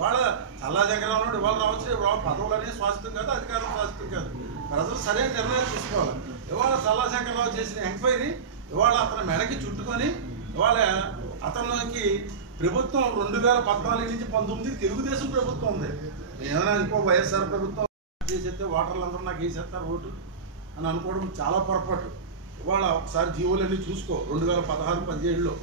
వాళ్ళ చల్లా దగ్గర ఉన్నాడు ఇవాళ రావచ్చు, ఇవాళ పదవులు అనేది శాశ్వతం కాదు, అధికారం శాశ్వతం కాదు. ప్రజలు సరైన నిర్ణయాలు తీసుకోవాలి. ఇవాళ చల్లా శంకర్రావు చేసిన ఎంక్వైరీ ఇవాళ అతని మెడకి చుట్టుకొని ఇవాళ అతనికి ప్రభుత్వం 2014 నుంచి 19 తెలుగుదేశం ప్రభుత్వం ఉంది. ఏమైనా ఇంకో వైఎస్ఆర్ ప్రభుత్వం చేసేస్తే ఓటర్లు అందరూ నాకు వేసేస్తారు ఓటు అని అనుకోవడం చాలా పొరపాటు. ఇవాళ ఒకసారి జీవోలన్నీ చూసుకో 2016-17లో.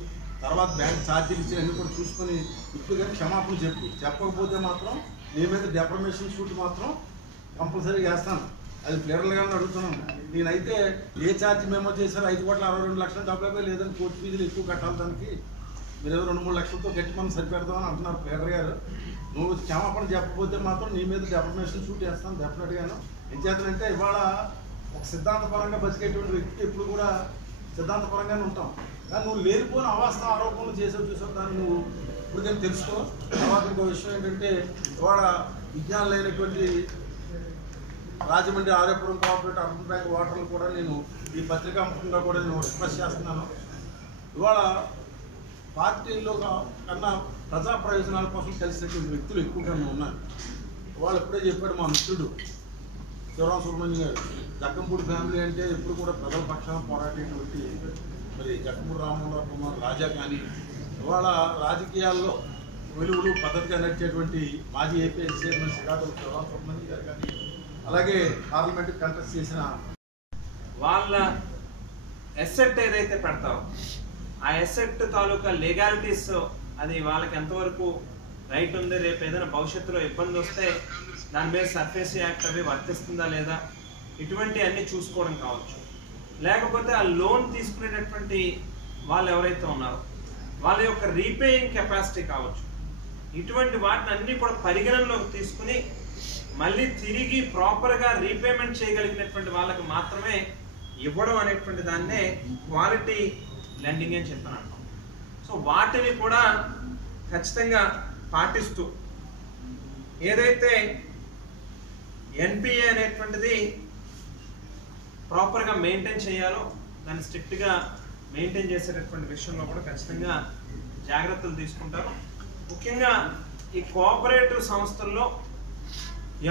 తర్వాత బ్యాంక్ ఛార్జీలు ఇచ్చి అన్నీ కూడా చూసుకొని ఇప్పుడు కానీ క్షమాపణ చెప్పకపోతే మాత్రం నీ మీద డెఫర్మేషన్ సూట్ మాత్రం కంపల్సరీ వేస్తాను. అది క్లియర్గానే అడుగుతున్నాను. నేనైతే ఏ ఛార్జ్ మేమో చేశారు 5,62,70,000 లేదని కోర్టు ఫీజులు ఎక్కువ కట్టాలి, దానికి మీరు ఏదో 2-3 లక్షలతో గట్టి మనం సరిపెడదామని అంటున్నారు క్లియర్ గారు. నువ్వు క్షమాపణ చెప్పకపోతే మాత్రం నీ మీద డెఫర్మేషన్ సూట్ వేస్తాను డెఫినెట్గాను. ఏం చేస్తానంటే ఇవాళ ఒక సిద్ధాంతపరంగా బతికేటువంటి వ్యక్తి ఎప్పుడు కూడా సిద్ధాంతపరంగానే ఉంటాం. కానీ నువ్వు లేనిపోయిన అవాస్తవ ఆరోపణలు చూసావు దాన్ని నువ్వు ఇప్పుడు కానీ తెలుసుకో. తర్వాత ఇంకో విషయం ఏంటంటే ఇవాళ విజ్ఞానం లేనటువంటి Rajahmundry Aryapuram cooperative urban bank ఓటర్లు కూడా నేను ఈ పత్రికా ముఖంగా కూడా నేను రిక్వెస్ట్ చేస్తున్నాను. ఇవాళ పార్టీల్లో కన్నా ప్రజా ప్రయోజనాల కోసం కలిసినటువంటి వ్యక్తులు ఎక్కువగా ఉన్నారు. వాళ్ళు ఎప్పుడే చెప్పాడు మా మిత్రుడు శివరామ సుబ్రహ్మణ్యం గారు, జక్కంపూడి ఫ్యామిలీ అంటే ఎప్పుడు కూడా ప్రజల పక్షాన పోరాడేటువంటి మరి జక్కంపూడి రామమోహన్ కుమార్ రాజా కానీ ఇవాళ రాజకీయాల్లో వెలుగులు పద్ధతిగా నడిచేటువంటి మాజీ ఏపీ చైర్మన్ శ్రీకాకుళం శివరామ సుబ్రహ్మణ్యం గారు కానీ అలాగే పార్లమెంట్ కంటెస్ట్ చేసిన వాళ్ళ ఎసెట్ ఏదైతే పెడతారో ఆ ఎసెట్ తాలూకా లీగాలిటీస్ అది వాళ్ళకి ఎంతవరకు రైట్ ఉంది, రేపు ఏదైనా భవిష్యత్తులో ఇబ్బంది వస్తే దాని మీద సర్ఫేస్ యాక్ట్ అవి వర్తిస్తుందా లేదా ఇటువంటి అన్నీ చూసుకోవడం కావచ్చు. లేకపోతే ఆ లోన్ తీసుకునేటటువంటి వాళ్ళు ఎవరైతే ఉన్నారో వాళ్ళ యొక్క రీపేయింగ్ కెపాసిటీ కావచ్చు. ఇటువంటి వాటిని అన్నీ కూడా పరిగణనలోకి తీసుకుని మళ్ళీ తిరిగి ప్రాపర్గా రీపేమెంట్ చేయగలిగినటువంటి వాళ్ళకి మాత్రమే ఇవ్వడం అనేటువంటి దాన్నే క్వాలిటీ లెండింగ్ అని చెప్పాను. సో వాటిని కూడా ఖచ్చితంగా పాటిస్తూ ఏదైతే ఎన్పిఏ అనేటువంటిది ప్రాపర్గా మెయింటైన్ చేయాలో దాన్ని స్ట్రిక్ట్గా మెయింటైన్ చేసేటటువంటి విషయంలో కూడా ఖచ్చితంగా జాగ్రత్తలు తీసుకుంటారు. ముఖ్యంగా ఈ కోఆపరేటివ్ సంస్థల్లో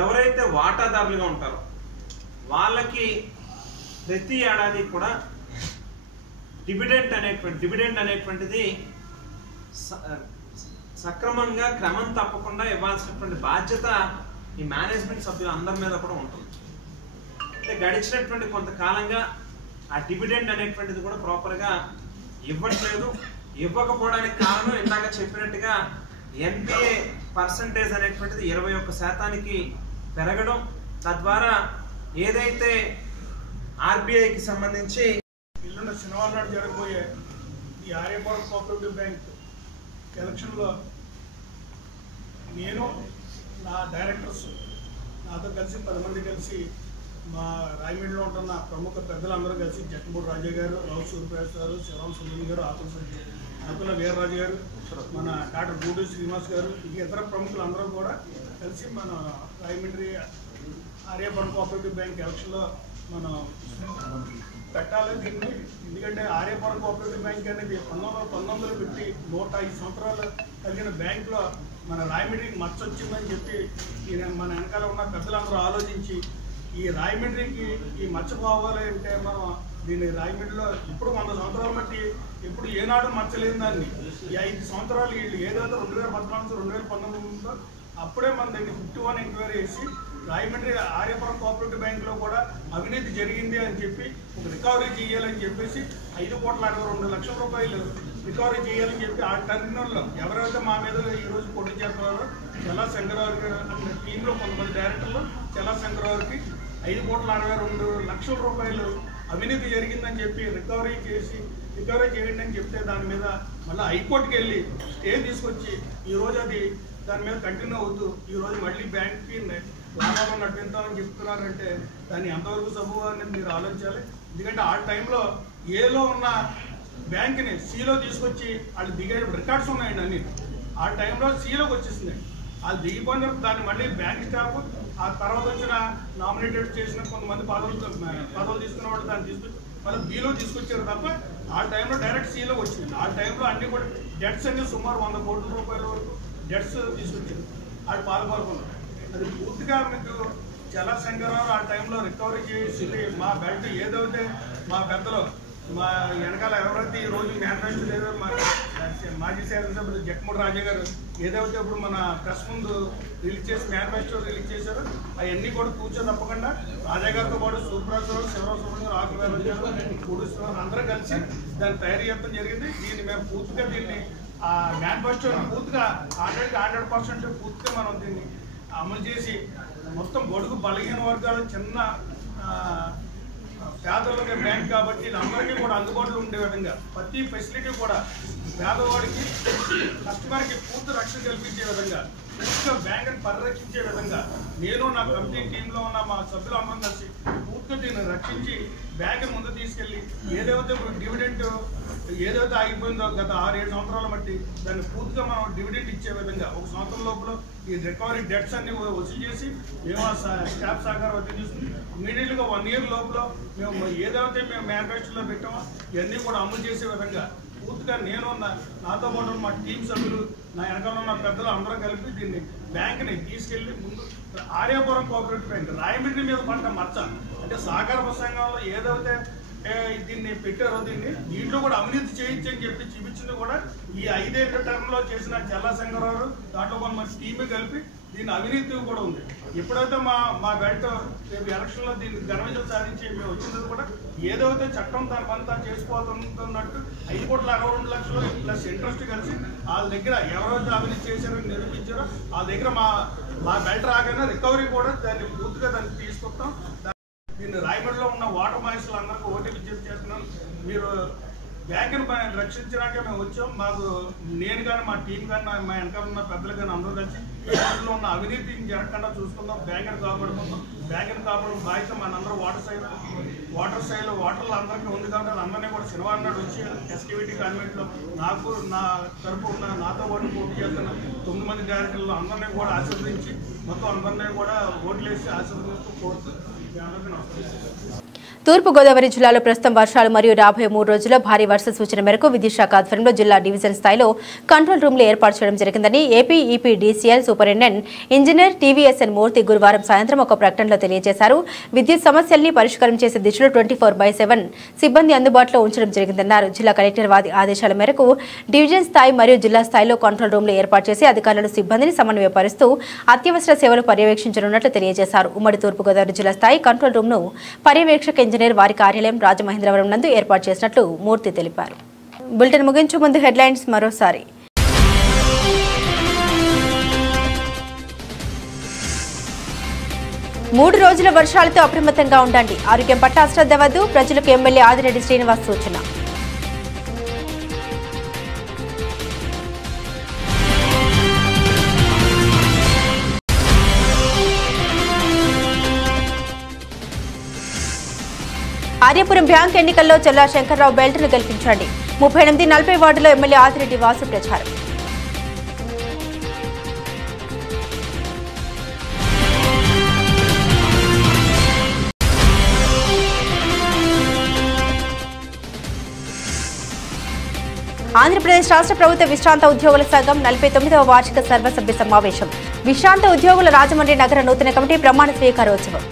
ఎవరైతే వాటాదారులుగా ఉంటారో వాళ్ళకి ప్రతి ఏడాది కూడా డివిడెంట్ అనేటువంటిది సక్రమంగా క్రమం తప్పకుండా ఇవ్వాల్సినటువంటి బాధ్యత ఈ మేనేజ్మెంట్ సభ్యులు అందరి మీద కూడా ఉంటుంది. అంటే గడిచినటువంటి కొంతకాలంగా ఆ డివిడెంట్ అనేటువంటిది కూడా ప్రాపర్గా ఇవ్వట్లేదు. ఇవ్వకపోవడానికి కారణం ఇందాక చెప్పినట్టుగా ఎన్పిఏ పర్సంటేజ్ అనేటువంటిది 21% పెరగడం, తద్వారా ఏదైతే ఆర్బీఐకి సంబంధించి ఎల్లుండి శనివారం నాడు జరగబోయే ఈ ఆర్యపురం కోఆపరేటివ్ బ్యాంక్ ఎలక్షన్లో నేను నా డైరెక్టర్స్ నాతో కలిసి 10 మంది కలిసి మా రాయమండ్రిలో ఉంటున్న ప్రముఖ పెద్దలందరూ కలిసి జక్కమూడి రాజా గారు, రావు సూర్యప్రకాష్ గారు, శివరాం సునీల్ గారు, ఆకుల వీర్రాజు గారు, మన డాక్టర్ గూడూరు శ్రీనివాస్ గారు, ఇంకా ఇతర ప్రముఖులందరూ కూడా కలిసి మన రాయమండ్రి ఆర్యపురం కోఆపరేటివ్ బ్యాంక్ ఎలక్షన్లో మనం పెట్టాలి దీన్ని. ఎందుకంటే ఆర్యపురం కోఆపరేటివ్ బ్యాంక్ అనేది 1919 పెట్టి 105 సంవత్సరాలు కలిగిన బ్యాంకులో మన రాయమండ్రికి మచ్చ వచ్చిందని చెప్పి మన వెనకాల ఉన్న పెద్దలందరూ ఆలోచించి ఈ రాయమండ్రికి ఈ మచ్చ పోవాలి అంటే మనం దీన్ని రాయమండ్రిలో ఇప్పుడు 100 సంవత్సరాలు బట్టి ఎప్పుడు ఏనాడు మచ్చలేని దాన్ని ఈ 5 సంవత్సరాలు వీళ్ళు ఏదైతే 2014 2019 అప్పుడే మన దీన్ని 51 ఎంక్వైరీ చేసి రాయమండ్రి ఆర్యపురం కోఆపరేటివ్ బ్యాంకులో కూడా అవినీతి జరిగింది అని చెప్పి ఒక రికవరీ చేయాలని చెప్పేసి 5,62,00,000 రూపాయలు రికవరీ చేయాలని చెప్పి ఆ టర్మినల్లో ఎవరైతే మా మీద ఈరోజు పోటీ చేస్తున్నారో చెల్లా శంకరరావుకి అనే టీంలో కొంతమంది డైరెక్టర్లు చెల్లా శంకరరావుకి 5,62,00,000 రూపాయలు అవినీతి జరిగిందని చెప్పి రికవరీ చేయండి అని చెప్తే దాని మీద మళ్ళీ హైకోర్టుకి వెళ్ళి స్టే తీసుకొచ్చి ఈరోజు అది దాని మీద కంటిన్యూ అవుతూ ఈరోజు మళ్ళీ బ్యాంక్కి లాభాలు నడిపిస్తామని చెప్తున్నారంటే దాన్ని ఎంతవరకు సబబు అనేది మీరు ఆలోచించాలి. ఎందుకంటే ఆ టైంలో ఏలో ఉన్న బ్యాంక్ని సీలో తీసుకొచ్చి వాళ్ళు దిగే రికార్డ్స్ ఉన్నాయండి అన్ని. ఆ టైంలో సీలోకి వచ్చేసింది. వాళ్ళు దిగిపోయిన దాన్ని మళ్ళీ బ్యాంక్ స్టాఫ్ ఆ తర్వాత వచ్చిన నామినేటెడ్ చేసిన కొంతమంది పదవులు తీసుకున్న వాళ్ళు దాన్ని తీసుకొచ్చి మళ్ళీ బీలో తీసుకొచ్చారు తప్ప ఆ టైంలో డైరెక్ట్ సీలో వచ్చింది. ఆ టైంలో అన్ని కూడా డెట్స్ అన్ని సుమారు 100 కోట్ల రూపాయల వరకు డెట్స్ తీసుకొచ్చింది వాళ్ళు పాల్గొన్నారు. అది పూర్తిగా మీకు చెల్లా శంకరరావు ఆ టైంలో రికవరీ చేసి మా బెల్ట్ ఏదైతే మా పెద్దలు మా వెనకాల ఎవరైతే ఈ రోజు మేనిఫెస్టో లేదో మా మాజీ శాసనసభ్యులు జక్కమూడి రాజా గారు ఏదైతే ఇప్పుడు మన ప్రెస్ ముందు రిలీజ్ చేసి మేనిఫెస్టో రిలీజ్ చేశారో అవన్నీ కూడా కూర్చో తప్పకుండా రాజా గారితో పాటు సూర్యప్రకాష్ శివరావు సుబ్రహ్మణ్యం ఆకుల అందరూ కలిసి దాన్ని తయారు చేయడం జరిగింది. దీన్ని మేము పూర్తిగా దీన్ని ఆ మేనిఫెస్టో పూర్తిగా 100% పూర్తిగా మనం దీన్ని అమలు చేసి మొత్తం బడుగు బలహీన వర్గాలు చిన్న పేదలకి బ్యాంక్ కాబట్టి అందరికీ కూడా అందుబాటులో ఉండే విధంగా ప్రతి ఫెసిలిటీ కూడా పేదవాడికి కస్టమర్కి పూర్తి రక్షణ కల్పించే విధంగా పూర్తిగా బ్యాంకుని పరిరక్షించే విధంగా నేను నా కమిటీ టీంలో ఉన్న మా సభ్యులందరం కలిసి పూర్తిగా దీన్ని రక్షించి బ్యాంకుని ముందు తీసుకెళ్ళి ఏదైతే డివిడెంట్ ఏదైతే ఆగిపోయిందో గత 6-7 సంవత్సరాల బట్టి దాన్ని పూర్తిగా మనం డివిడెంట్ ఇచ్చే విధంగా 1 సంవత్సరం లోపల ఈ రికవరీ డెట్స్ అన్ని వసూలు చేసి మేము స్టాఫ్ సహకారం వద్దీ తీసుకుని ఇమీడియట్గా 1 ఇయర్ లోపల మేము ఏదైతే మేము మేనిఫెస్టోలో పెట్టామో ఇవన్నీ కూడా అమలు చేసే విధంగా పూర్తిగా నేను నాతో పాటు మా టీం సభ్యులు నా వెనకాల ఉన్న పెద్దలు అందరూ కలిపి దీన్ని బ్యాంక్ని తీసుకెళ్లి ముందు ఆర్యపురం కోఆపరేటివ్ బ్యాంక్ రాయమండ్రి మీద పడ్డ మచ్చ అంటే సహకార సంఘంలో ఏదైతే దీన్ని పెట్టారో దీంట్లో కూడా అవినీతి చేయొచ్చు అని చెప్పి చూపించింది కూడా ఈ 5 ఏళ్ల టర్మ్లో చేసిన చెల్లా శంకరరావు దాంట్లో కొంతమంది టీమే కలిపి దీని అవినీతి కూడా ఉంది. ఎప్పుడైతే మా బెల్ట్ రేపు ఎలక్షన్లో దీన్ని ఘన విజయం సాధించి మేము వచ్చినది కూడా ఏదైతే చట్టం దాని పని తాను చేసుకోవాలన్నట్టు 5,62,00,000 ప్లస్ ఇంట్రెస్ట్ కలిసి వాళ్ళ దగ్గర ఎవరైతే అవినీతి చేశారని నిరూపించారో వాళ్ళ దగ్గర మా బెల్ట్ రాగానే రికవరీ కూడా దాన్ని పూర్తిగా దాన్ని తీసుకొస్తాం. దీన్ని రాయమండ్రిలో ఉన్న వాటర్ మాయిస్లు అందరికీ ఓటీ విజ్ఞప్తి చేస్తున్నాం. మీరు బ్యాంకుని రక్షించడానికే మేము వచ్చాం. మాకు నేను కానీ మా టీం కానీ మా వెనకాల ఉన్న పెద్దలు కానీ అందరూ కలిసి బ్యాంకులో ఉన్న అవినీతిని జరగకుండా చూసుకుందాం, బ్యాంకుని కాపాడుకుందాం. బ్యాంకుని కాపాడు బాధ్యత మనందరూ వాటర్ సైడ్ వాటర్లు అందరికీ ఉంది కాబట్టి అందరినీ కూడా శనివారం నాడు వచ్చి ఎస్కేవిటీ కాన్వెంట్లో నాకు నా తరపు ఉన్న నాతో పాటు పోటీ చేస్తున్న 9 మంది డైరెక్టర్లు అందరినీ కూడా ఆశీర్వదించి మొత్తం అందరినీ కూడా ఓట్లేసి ఆశీర్వదిస్తూ కోరుతూ తూర్పుగోదావరి జిల్లాలో ప్రస్తుతం వర్షాలు మరియు రాబోయే 3 రోజుల్లో భారీ వర్ష సూచన మేరకు విద్యుత్ శాఖ ఆధ్వర్యంలో జిల్లా డివిజన్ స్థాయిలో కంట్రోల్ రూమ్లు ఏర్పాటు చేయడం జరిగిందని AP EPDCL superintendent engineer TVSN మూర్తి గురువారం సాయంత్రం ఒక ప్రకటనలో తెలియజేశారు. విద్యుత్ సమస్యల్ని పరిష్కారం చేసే దిశలో 24/7 సిబ్బంది అందుబాటులో ఉంచడం జరిగిందన్నారు. జిల్లా కలెక్టర్ వారి ఆదేశాల మేరకు డివిజన్ స్థాయి మరియు జిల్లా స్థాయిలో కంట్రోల్ రూమ్లు ఏర్పాటు చేసి అధికారులు సిబ్బందిని సమన్వయపరుస్తూ అత్యవసర సేవలు పర్యవేక్షించనున్నట్లు తెలియజేశారు. ఉమ్మడి తూర్పుగోదావరి జిల్లా స్థాయి కంట్రోల్ రూమ్ను పర్యవేక్షక ఇంజనీర్ వారి కార్యాలయం రాజమహేంద్రవరం నందు ఏర్పాటు చేసినట్లు మూర్తి తెలిపారు. బులెటిన్ ముగించే ముందు హెడ్లైన్స్ మరోసారి. మూడు రోజుల వర్షాలతో అప్రమత్తంగా ఉండండి. ఆరోగ్యం పట్ల అశ్రద్ధ వద్దు. ప్రజలకు ఎమ్మెల్యే ఆదిరెడ్డి శ్రీనివాస్ సూచన. ఆర్యపురం బ్యాంక్ ఎన్నికల్లో చెల్లా శంకర్రావు బెల్ట్ను గెలిపించండి 38-40 వార్డులో ఎమ్మెల్యే ఆదిరెడ్డి వాసు ప్రచారం. ఆంధ్రప్రదేశ్ రాష్ట్ర ప్రభుత్వ విశ్రాంత ఉద్యోగుల సంఘం 49వ వార్షిక సర్వసభ్య సమావేశం. విశ్రాంత ఉద్యోగుల రాజమండ్రి నగర నూతన కమిటీ ప్రమాణ స్వీకారోత్సవం.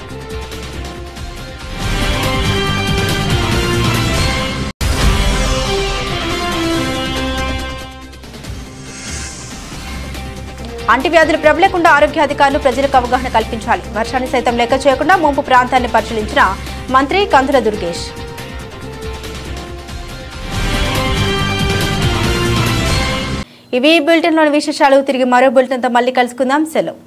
అంటువ్యాధులు ప్రబలకుండా ఆరోగ్యాధికారులు ప్రజలకు అవగాహన కల్పించాలి. వర్షాన్ని సైతం లెక్క చేయకుండా ముంపు ప్రాంతాన్ని పరిశీలించిన మంత్రి కందుల దుర్గేష్. ఇవి బులెటిన్లోని విశేషాలు. తిరిగి మరో బులెటిన్తో మళ్ళీ కలుసుకుందాం. సెలవు.